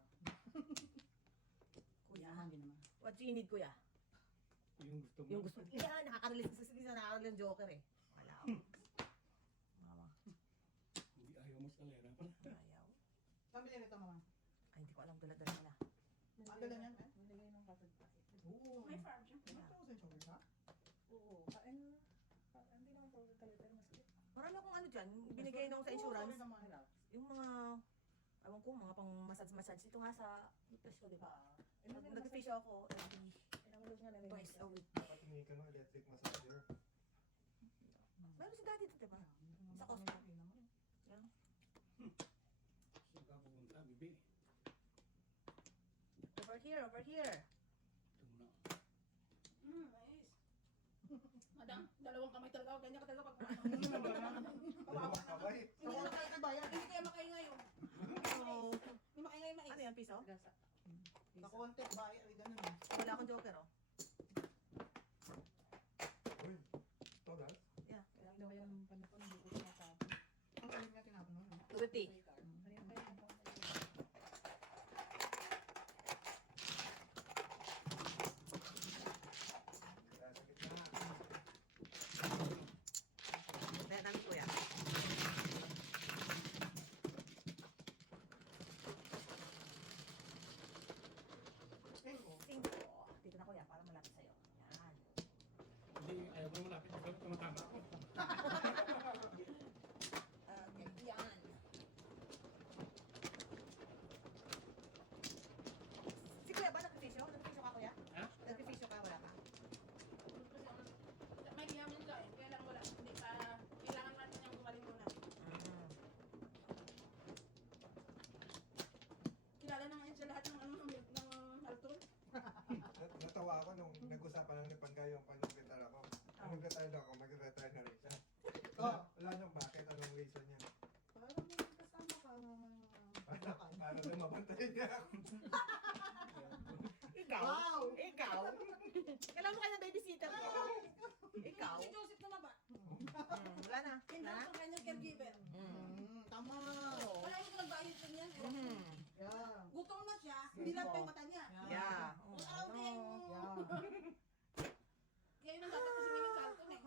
Kuya. What do you need, Kuya? Yung gusto mo. Yung gusto. Yeah, nakaka-release. Kasi nakaka-release ng Joker, eh. Wala. Mama. Hindi ayaw mo eskalera pala. Ayaw. Pabili nito, mama. Ay, hindi ko alam dala-dala nila. Ang ganda niyan, eh? Nilagay ng kapag. Oo. May farm siya. Ano sa chocolate, ha? Oo. Hindi naman po talaga, pero mas cute. Marami akong ano dyan, binigay nung sa insurance. Oo, naman. Yung mga, ewan ko, mga pang massage-massage. Ito nga sa ipres ko, di ba? Nag-facial ako every twice a week. Dapat tingin ka ng electric massager. Meron si daddy dito, di ba? Sa Costco. Yeah. Saan ka pupunta, bibi? Over here, over here. Ito muna. Nice. Madam, dalawang kamay talaga. Ganyan ka talaga pag Dalawang kamay. Hindi na kayo kabayan. Hindi kayo makaingay yun. So, Hindi makaingay mais. ano yan, piso? Sa konti, bahay, ay ganun eh. Wala akong Joker, oh. Uy, ito guys. Yeah. Kaya ba yung panapon, hindi ko tinatapon. Ang kalim nga tinapon nun. 250. Kaya sa gitna. Kaya namin, Kuya. Cinco. Dito na, Kuya, para malapit sa'yo. Yan. Hindi, ayaw ko na malapit. Ikaw tumatama ako. Okay, yan. Si Kuya ba nag-fisyo? Nag-fisyo ka, Kuya? Ha? Nag-fisyo ka, wala ka? May giyamin ka eh. Kaya lang wala. Hindi ka, kailangan natin yung gumaling muna. Kilala na ngayon sa lahat ng ano ng alcohol. Natawa ako nung nag-usapan lang ni Pangay yung pag-retire ako. Nung nag-retire ako, mag-retire na rin siya. Wala niyang bakit, anong reason niya. Parang may kasama ka Para din mabantayan niya ako. Ikaw? Wow! Ikaw? Kailangan mo kayo ng babysitter ko. Ikaw? Si Joseph naman ba? Wala na. Hindi Wala na? ang kanyang caregiver. Tama! Wala yung nagbayad sa niya. Yeah. Gutom na siya. Dilat pa yung mata niya. Yeah. Kung alam kaya yung... Yeah. Kaya yung dapat kasi may nagsalton eh.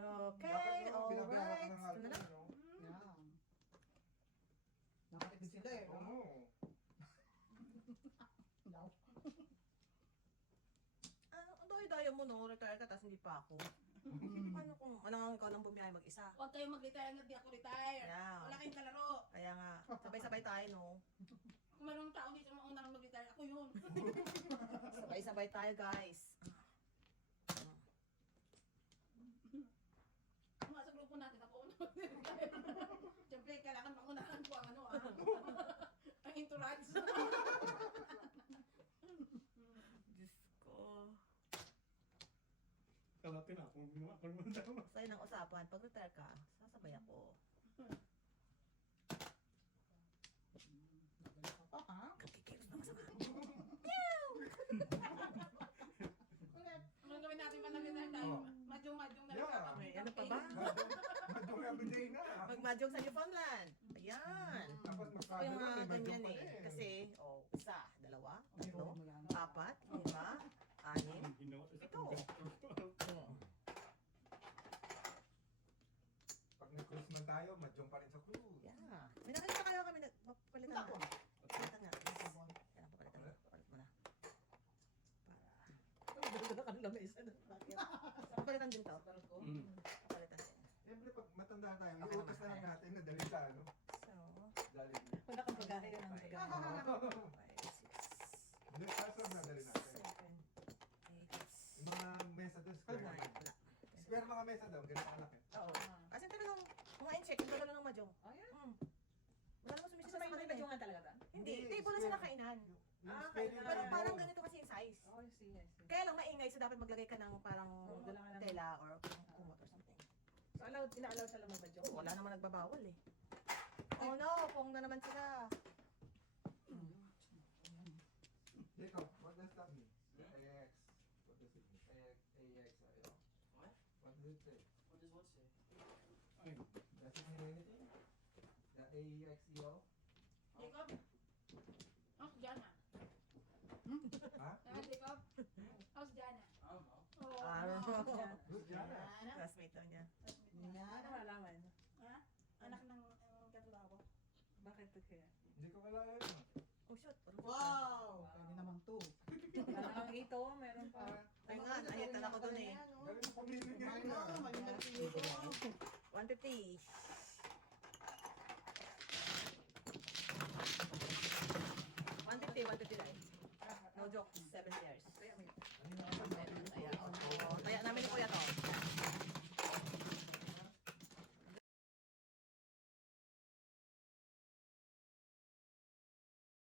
Okay, Binabayaran alright. ka ng Ano na? alcohol, no? Yeah. Nakatipid sila eh. Oo. Daw. Ang dayo-dayo mo, no? Retire ka, tapos hindi pa ako. Paano kung, ano ikaw lang bumiyahe mag-isa? Huwag kayong mag-retire hanggang di ako retire. Yeah. Wala kayong kalaro. Kaya nga, sabay-sabay tayo, no? Kung mayroong tao dito na unang mag-retire, ako yun. Sabay-sabay tayo, guys. Kung nga sa grupo natin, ako una. Siyempre, kailangan makunahan ko ang ano ang entourage. Diyos ko. Kalapin na akong ginawa ko naman tama. Sa'yo ng usapan, pag retire ka, sasabay ako. Oh, ha? Kakikilos na masama. Ulit. Anong gawin natin pag nag-retire tayo? Oh. Madyong-madyong na lang Yeah. kami. May ano pa ba? Madung everyday na. Magmadyong sa Newfoundland. Ayan. Tapos Ako yung magkadala, mga may ganyan madung pa eh. rin. Kasi, isa, dalawa, tatlo, mo yan. apat, lima, anim, Ginawa sa ito. Pag nag-cruise man tayo, madung pa rin sa cruise. Yeah. May nakita kayo kami, papalitan na. Papalitan na. Yan ang papalitan mo. Papalit mo na. Para. Papalitan din to. Papalitan din. Siyempre, pag matanda tayo, Okay iutos na lang natin na dali sa ano. So, Dali. wala kang pagkaya ng pagkaya. 5, 6, Hindi, kaso na dali natin. 7, 8, Yung mga mesa doon, square wala. naman. Square mga mesa doon, ganito kalaki. Oo. Kasi talagang, mga in-check, yung gano'n ng madyong. Oh, yeah? Wala namang sumisip Kasi sa may kanila. madyongan talaga ba? Hindi, table lang sila kainan. Yung Ah, spelling kainan. Pero lang parang yun. ganito kasi yung size. Oh, I see, I see. Kaya lang maingay, so dapat maglagay ka ng parang Dala ka ng- tela or kumot or something. So, ina-allow sila magmadyong? Oh, wala naman nagbabawal eh. Oh no, pong na naman sila. Jacob, what does that mean? AX. What does it mean? AX, What? What does it say? What does what say? Does it mean anything? The AEXEO? Jacob? Oh, Jana. Ha? Jacob? How's Jana? I don't know. Oh, Ah, Jana. Who's Jana? Classmate daw niya. Ano malaman? Ha? Anak ng katulaw ko. Bakit ito kaya? Hindi ko kilala yun. Oh shoot. Wow! Pwede naman to. Ang ito, meron pa. Ayun nga, nahitan ako dun eh. Galing mo pamilya niya. Ay, no, maging nagpili ko. 150. 150 lang. No joke, 7 years. Ano yung